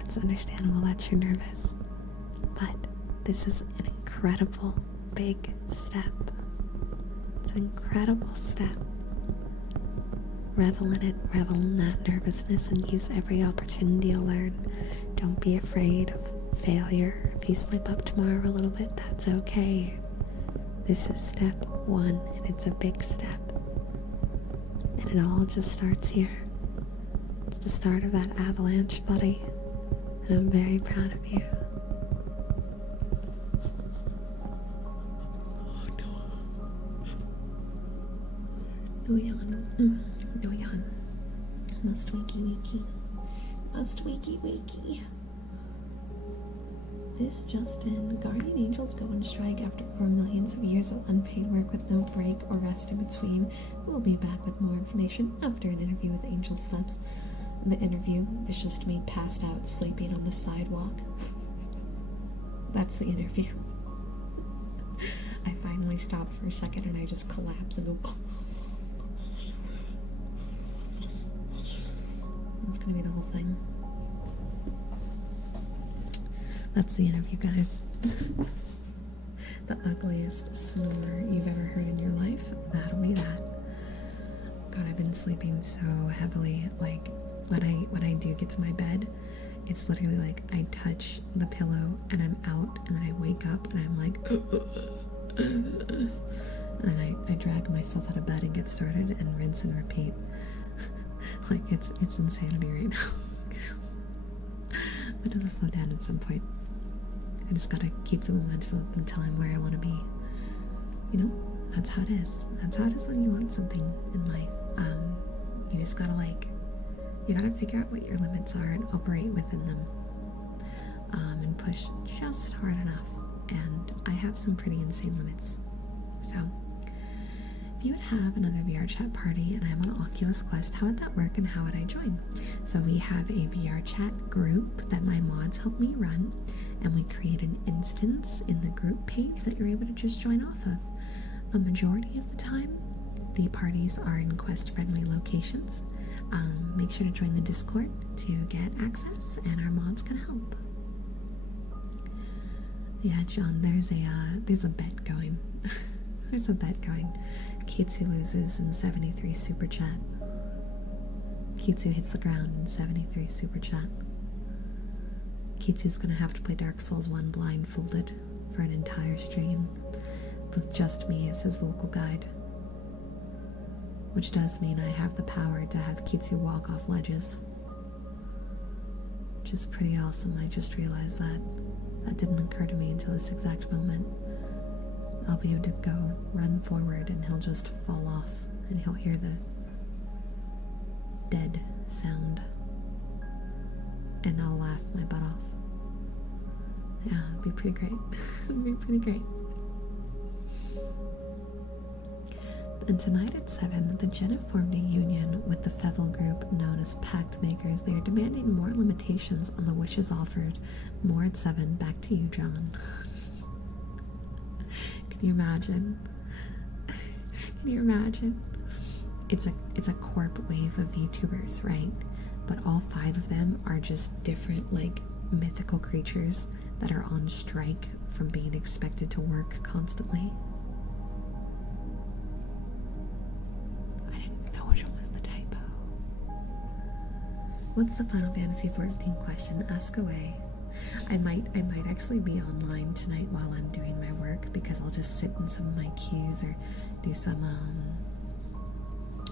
It's understandable that you're nervous, but this is an incredible big step. It's an incredible step. Revel in it, revel in that nervousness, and use every opportunity to learn. Don't be afraid of failure. If you slip up tomorrow a little bit, that's okay. This is step one, and it's a big step. And it all just starts here. It's the start of that avalanche, buddy. And I'm very proud of you. Oh no. No yawn. No yawn. Must wakey. Must wakey. This just in. Guardian angels go on strike after millions of years of unpaid work with no break or rest in between. We'll be back with more information after an interview with Angel Steps. The interview is just me passed out sleeping on the sidewalk. That's the interview. I finally stop for a second and I just collapse and go. That's gonna be the whole thing. That's the interview, guys. The ugliest snore you've ever heard in your life, that'll be that. God, I've been sleeping so heavily. Like, when I do get to my bed, it's literally like I touch the pillow and I'm out, and then I wake up and I'm like, and then I drag myself out of bed and get started and rinse and repeat. Like, it's insanity right now. But it'll slow down at some point. I just gotta keep the momentum up until I'm where I want to be. You know, that's how it is. That's how it is when you want something in life. You just gotta you gotta figure out what your limits are and operate within them. And push just hard enough. And I have some pretty insane limits. So, if you would have another VR chat party and I'm on Oculus Quest, how would that work and how would I join? So we have a VR chat group that my mods help me run, and we create an instance in the group page that you're able to just join off of. A majority of the time, the parties are in quest-friendly locations. Make sure to join the Discord to get access, and our mods can help. Yeah, John, there's a bet going. There's a bet going. Kitsu loses in 73 super chat. Kitsu hits the ground in 73 super chat. Kitsu's gonna have to play Dark Souls 1 blindfolded for an entire stream, with just me as his vocal guide. Which does mean I have the power to have Kitsu walk off ledges. Which is pretty awesome. I just realized that. That didn't occur to me until this exact moment. I'll be able to go run forward and he'll just fall off and he'll hear the dead sound. And I'll laugh my butt off. Yeah, it'd be pretty great. It'd be pretty great. And tonight at 7, the Jenna formed a union with the Fevel group known as Pact Makers. They are demanding more limitations on the wishes offered. More at 7. Back to you, John. Can you imagine? Can you imagine? It's a corp wave of VTubers, right? But all 5 of them are just different, like, mythical creatures that are on strike from being expected to work constantly. I didn't know which one was the typo. What's the Final Fantasy 14 question? Ask away. I might actually be online tonight while I'm doing my work because I'll just sit in some of my queues or do some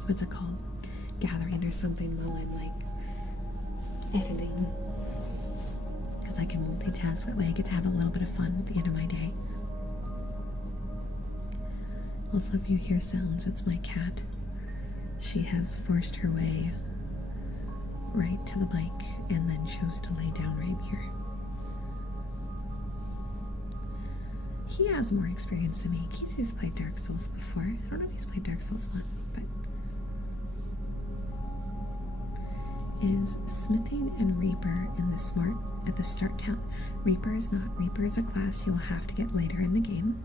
what's it called? Gathering or something while I'm like editing. Because I can multitask, that way I get to have a little bit of fun at the end of my day. Also, if you hear sounds, it's my cat. She has forced her way right to the mic and then chose to lay down right here. He has more experience than me. He's played Dark Souls before. I don't know if he's played Dark Souls 1, but... Is Smithing and Reaper in the at the start town? Reaper is not. Reaper is a class you'll have to get later in the game.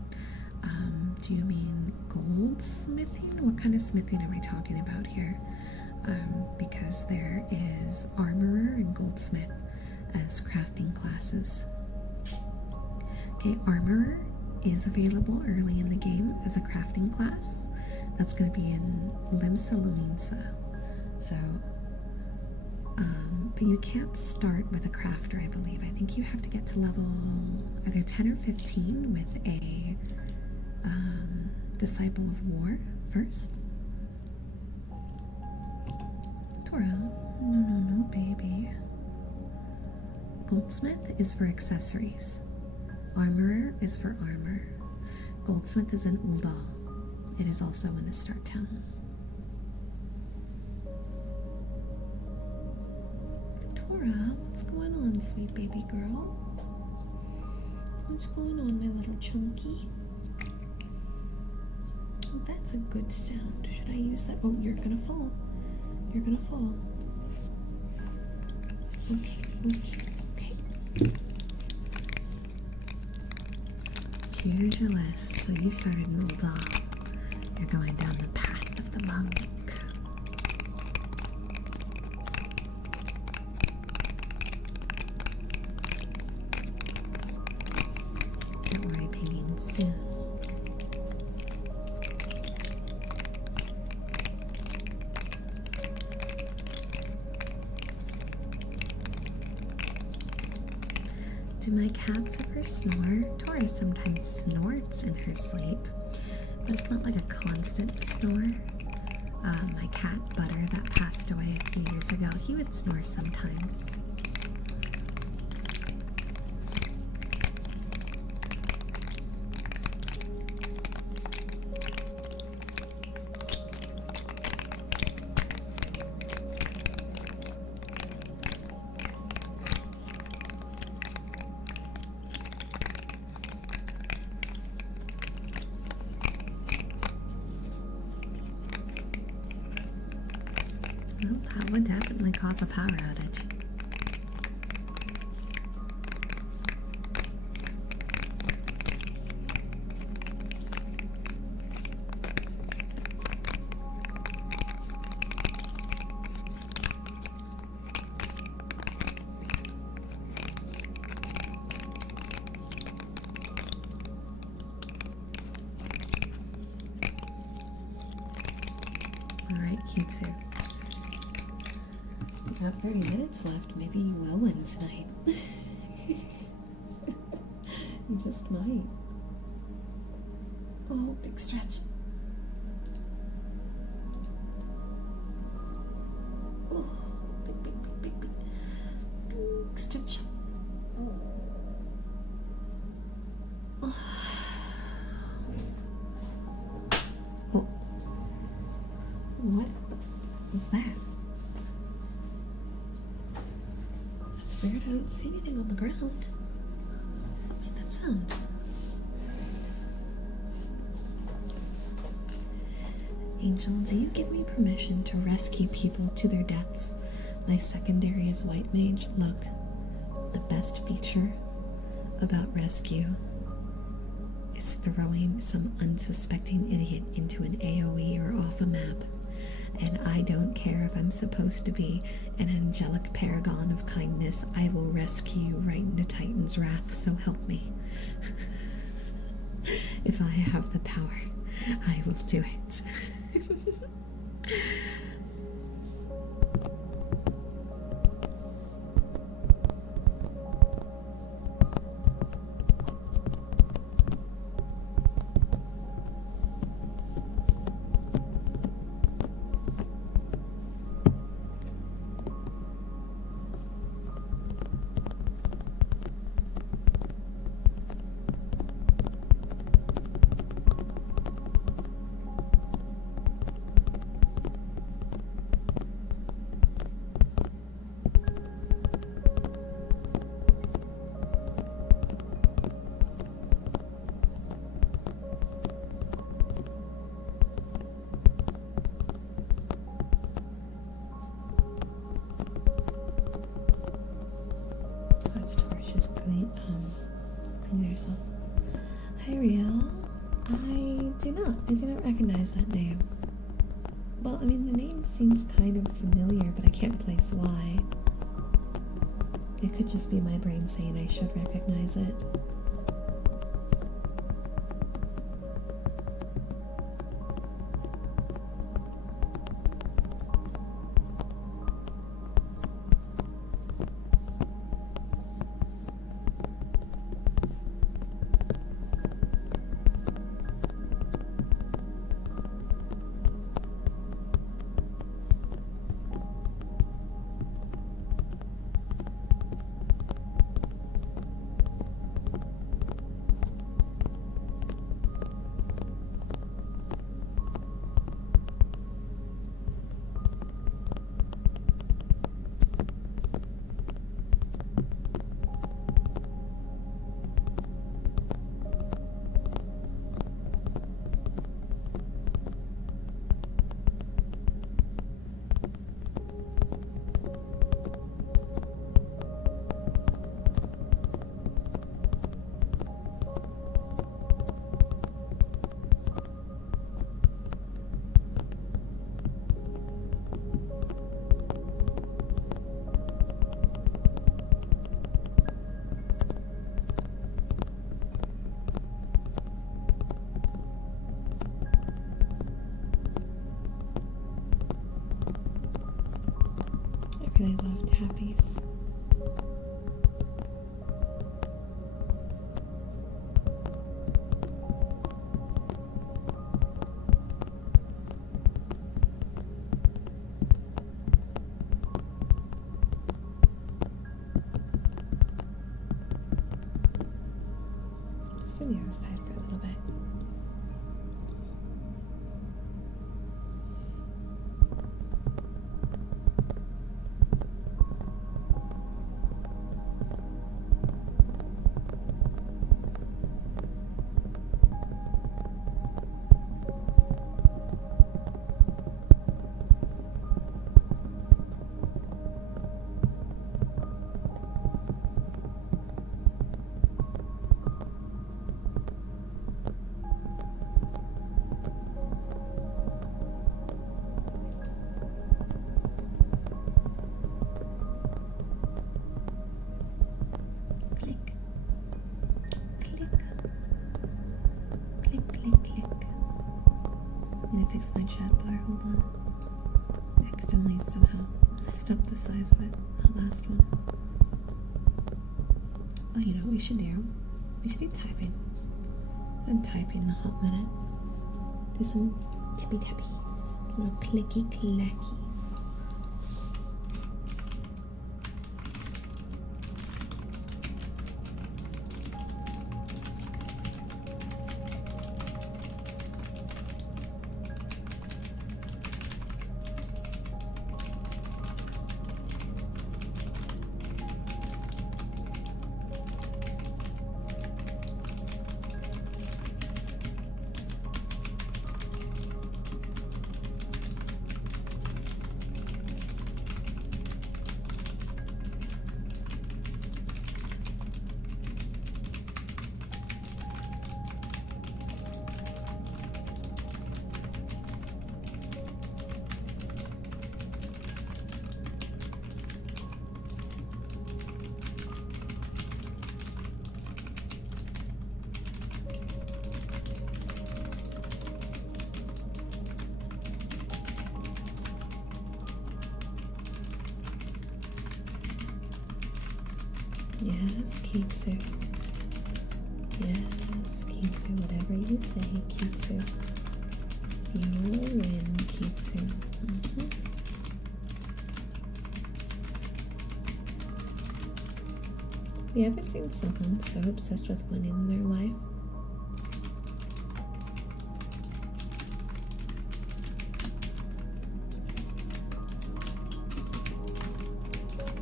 Do you mean goldsmithing? What kind of smithing are we talking about here? Because there is armorer and goldsmith as crafting classes. Okay, armorer is available early in the game as a crafting class. That's going to be in Limsa Luminsa. So, but you can't start with a crafter, I believe. I think you have to get to level either 10 or 15 with a Disciple of War first. Tora, no, baby. Goldsmith is for accessories. Armorer is for armor. Goldsmith is in Uldal. It is also in the start town. Tora, what's going on, sweet baby girl? What's going on, my little chunky? Oh, that's a good sound. Should I use that? Oh, you're gonna fall. You're gonna fall. Okay. Here's your list. So you started in Uldal. You're going down the path of the monk. Don't worry, painting soon. Do my cats ever snore? Tora sometimes snorts in her sleep, but it's not like a constant snore. My cat Butter that passed away a few years ago, he would snore sometimes. Well, that would definitely cause a power outage. All right, Kitsu. You got 30 minutes left. Maybe you will win tonight. You just might. Oh, big stretch. Oh, big stretch. Oh. Oh. What the f was that? That's weird. I don't see anything on the ground. What made that sound? Angel, do you give me permission to rescue people to their deaths? My secondary is White Mage. Look, the best feature about rescue is throwing some unsuspecting idiot into an AoE or off a map. And I don't care if I'm supposed to be an angelic paragon of kindness. I will rescue you right into Titan's wrath, so help me. If I have the power, I will do it. She's cleaning herself. Hi, Rio. I do not recognize that name. Well, I mean, the name seems kind of familiar, but I can't place why. It could just be my brain saying I should recognize it. I really love tappies. Let's do the other side for a little bit. Fix my chat bar, hold on. I accidentally somehow messed up the size of it, that last one. Oh, you know what we should do? We should do typing. I'm typing in a hot minute. Do some tippy tappies, little clicky clackies. Yes, Kitsu. Yes, Kitsu. Whatever you say, Kitsu. You will win, Kitsu. You ever seen someone so obsessed with winning in their life?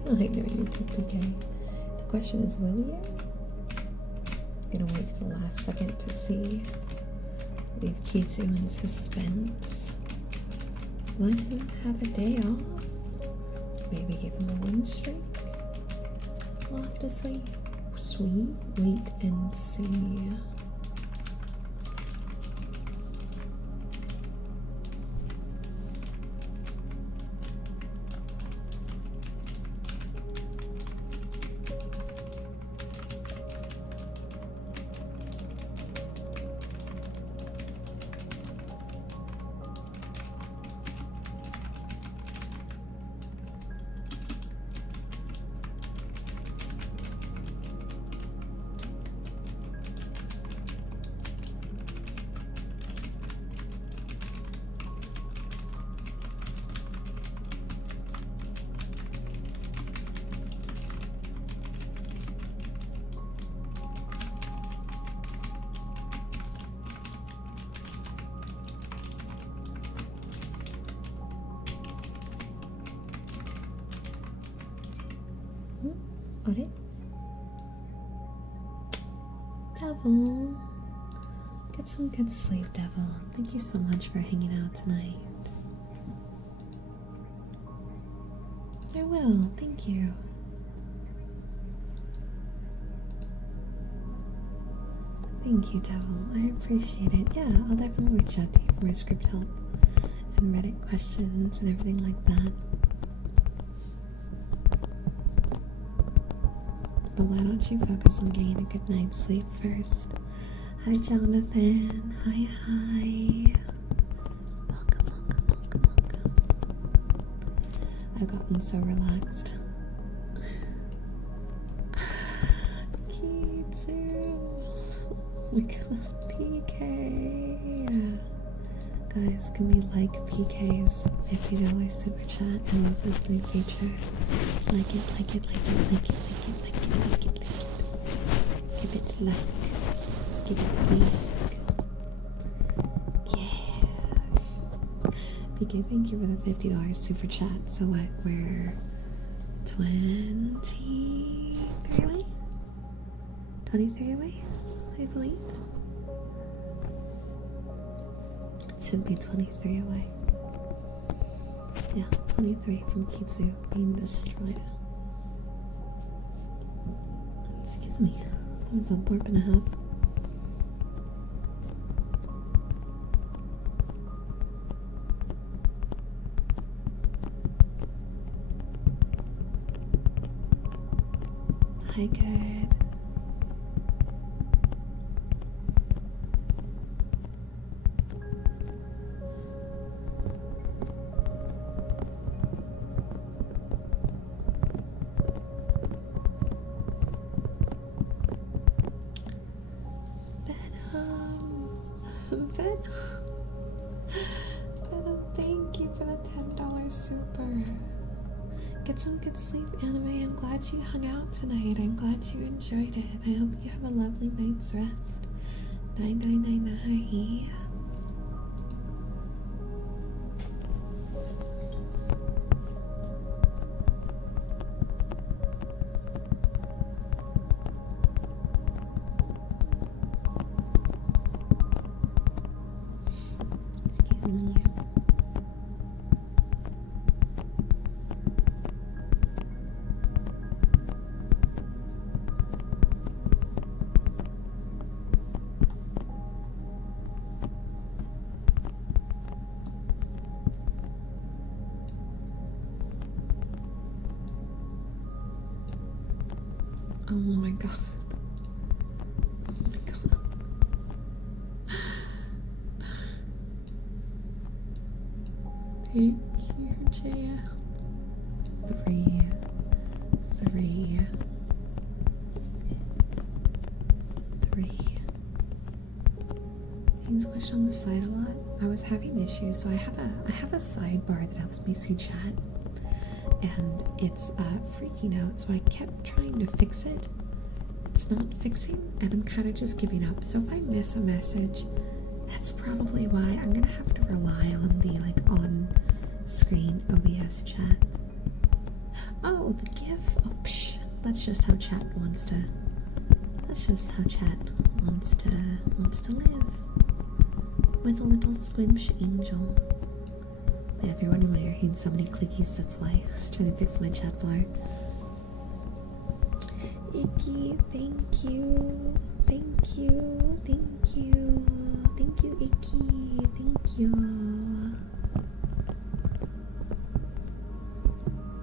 I know you picked the game. The question is, will you? I'm gonna wait for the last second to see. Leave Kitsu in suspense. Let him have a day off. Maybe give him a win streak. We'll have to see. Sweet, wait and see. Alright. Devil. Get some good sleep, Devil. Thank you so much for hanging out tonight. I will, thank you. Thank you, Devil. I appreciate it. Yeah, I'll definitely reach out to you for my script help and Reddit questions and everything like that. But why don't you focus on getting a good night's sleep first? Hi, Jonathan. Hi. Welcome. I've gotten so relaxed. Kitsu. Oh my god, PK. Guys, can we like PK's $50 super chat? I love this new feature. Like it. Give it like. Give it like. Yeah. PK, thank you for the $50 super chat. So what, we're 23 away? 23 away, I believe. Should be 23 away. Yeah, 23 from Kitsu being destroyed. Excuse me. I was a burp and a half. Hi, good. Venom, thank you for the $10 super. Get some good sleep, Anime. I'm glad you hung out tonight. I'm glad you enjoyed it. I hope you have a lovely night's rest. Night. Excuse me. Oh my god. Oh my god. Thank you, Jaya. 3. Things push on the side a lot. I was having issues, so I have a sidebar that helps me see chat. And it's freaking out, so I kept trying to fix it. It's not fixing, and I'm kind of just giving up. So if I miss a message, that's probably why. I'm gonna have to rely on the on-screen OBS chat. Oh, the GIF. Oh, psh. That's just how chat wants to. That's just how chat wants to live. With a little squimsh angel. Yeah, if you're wondering why you're hearing so many clickies, that's why. I was trying to fix my chat bar. Icky. Thank you. Thank you. Thank you. Thank you, Icky. Thank you.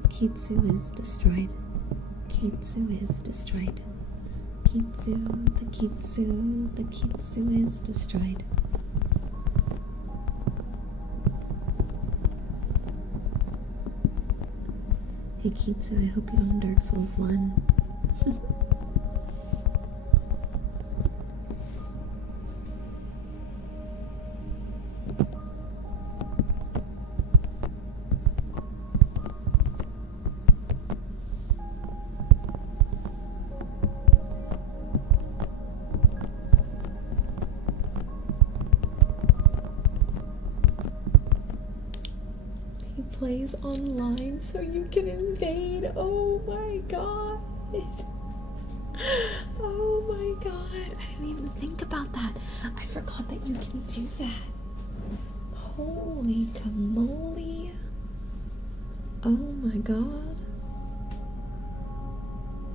Kitsu is destroyed. Kitsu is destroyed. Kitsu, the Kitsu is destroyed. Hey Kitsu, I hope you own Dark Souls 1. He plays online so you can invade. Oh my god. Oh my god. I didn't even think about that. I forgot that you can do that. Holy camole. Oh my god.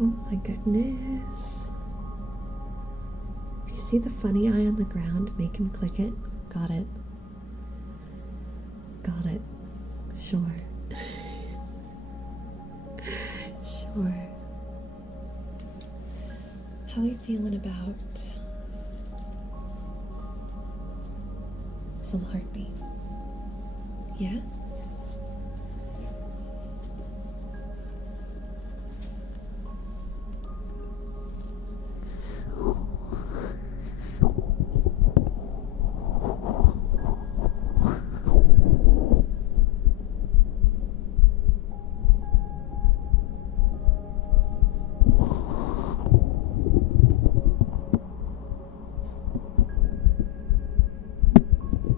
Oh my goodness. If you see the funny eye on the ground, make him click it. Got it. Got it. Sure. Sure. How are we feeling about some heartbeat? Yeah?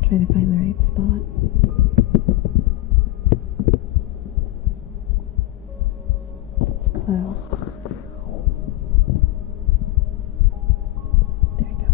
Try to find the right spot. It's close. There you go.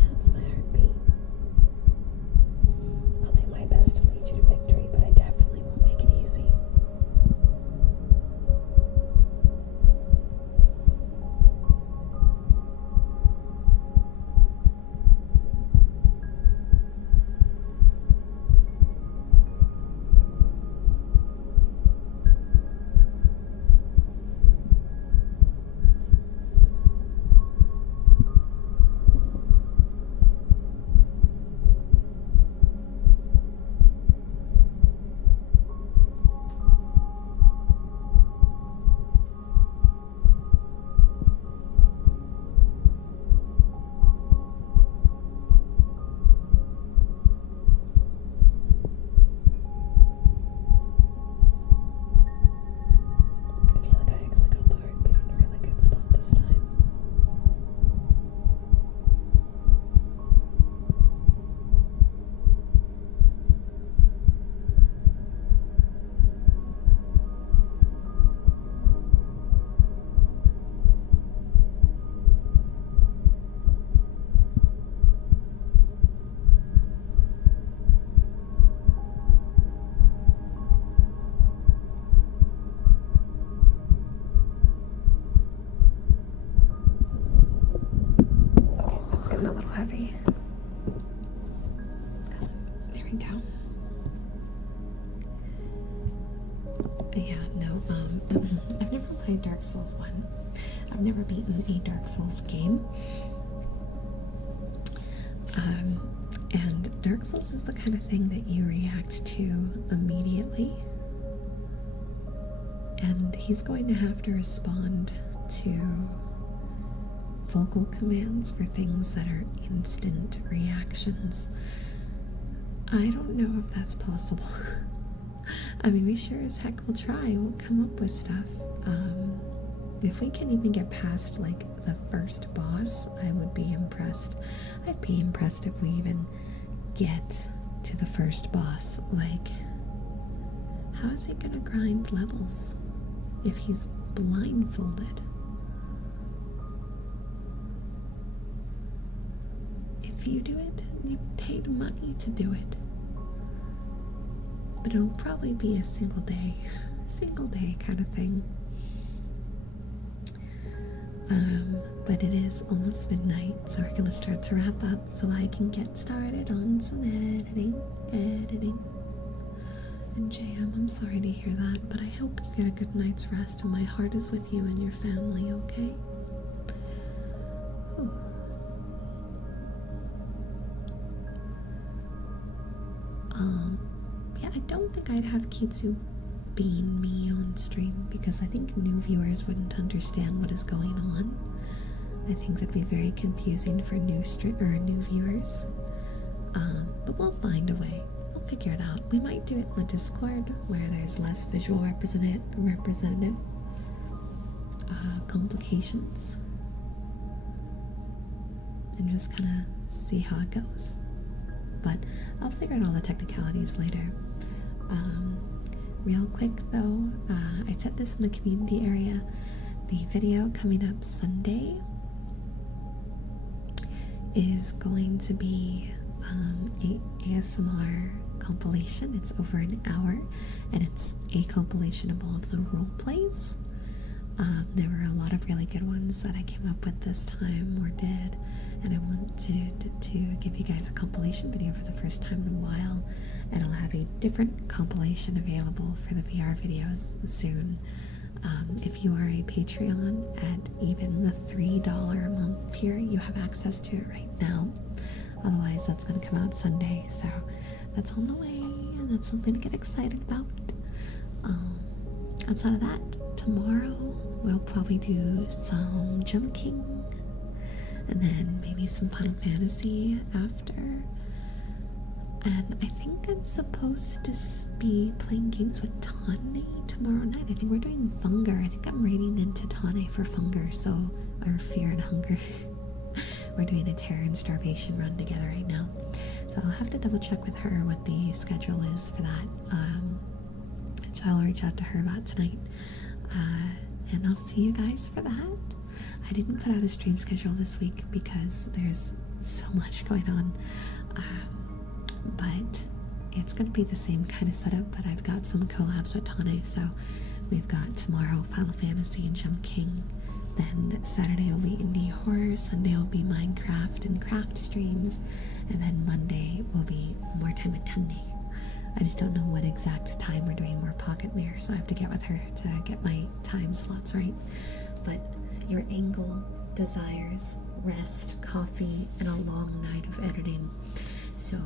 That's my heartbeat. I'll do my best to lead you to victory, but I definitely won't make it easy. I feel like I actually got the heartbeat on a really good spot this time. Okay, that's getting a little heavy. There we go. Yeah, no, I've never played Dark Souls 1. I've never beaten a Dark Souls game. And Dark Souls is the kind of thing that you react to immediately. And he's going to have to respond to vocal commands for things that are instant reactions. I don't know if that's possible. I mean, we sure as heck will try. We'll come up with stuff. If we can even get past, like, the first boss, I would be impressed. I'd be impressed if we even get to the first boss. Like, how is he gonna grind levels if he's blindfolded? If you do it, you paid money to do it. But it'll probably be a single day kind of thing. But it is almost midnight, so we're gonna start to wrap up so I can get started on some editing. And JM, I'm sorry to hear that, but I hope you get a good night's rest, and my heart is with you and your family, okay? Ooh. Yeah, I don't think I'd have Kitsu bean me on stream because I think new viewers wouldn't understand what is going on. I think that'd be very confusing for new viewers. But we'll find a way. We'll figure it out. We might do it in the Discord where there's less visual representative complications, and just kind of see how it goes. But I'll figure out all the technicalities later. Real quick though, I said this in the community area. The video coming up Sunday is going to be a ASMR compilation. It's over an hour, and it's a compilation of all of the role plays. There were a lot of really good ones that I came up with this time or did, and I wanted to give you guys a compilation video for the first time in a while, and I'll have a different compilation available for the VR videos soon. If you are a Patreon at even the $3 a month tier, you have access to it right now. Otherwise, that's going to come out Sunday, so that's on the way, and that's something to get excited about. Outside of that, tomorrow we'll probably do some Jump King, and then maybe some Final Fantasy after. And I think I'm supposed to be playing games with Tane tomorrow night. I think we're doing Funger. I think I'm raiding into Tane for Funger, so our Fear and Hunger. We're doing a Terror and Starvation run together right now. So I'll have to double check with her what the schedule is for that. So I'll reach out to her about tonight. And I'll see you guys for that. I didn't put out a stream schedule this week because there's so much going on. But it's going to be the same kind of setup, but I've got some collabs with Tane. So we've got tomorrow Final Fantasy and Jump King. Then Saturday will be indie horror, Sunday will be Minecraft and craft streams, and then Monday will be more time with Tane. I just don't know what exact time we're doing more Pocket Mirror, so I have to get with her to get my time slots right. But your angle desires rest, coffee, and a long night of editing. So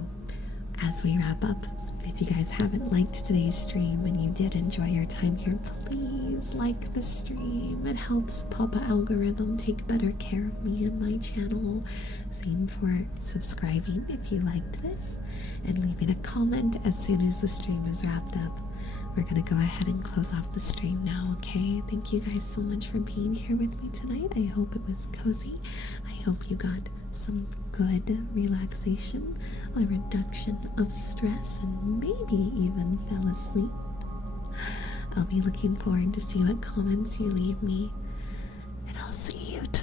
as we wrap up, if you guys haven't liked today's stream and you did enjoy your time here, please like the stream. It helps Papa Algorithm take better care of me and my channel. Same for subscribing if you liked this, and leaving a comment as soon as the stream is wrapped up. We're gonna go ahead and close off the stream now, okay? Thank you guys so much for being here with me tonight. I hope it was cozy. I hope you got some good relaxation, a reduction of stress, and maybe even fell asleep. I'll be looking forward to see what comments you leave me, and I'll see you tomorrow.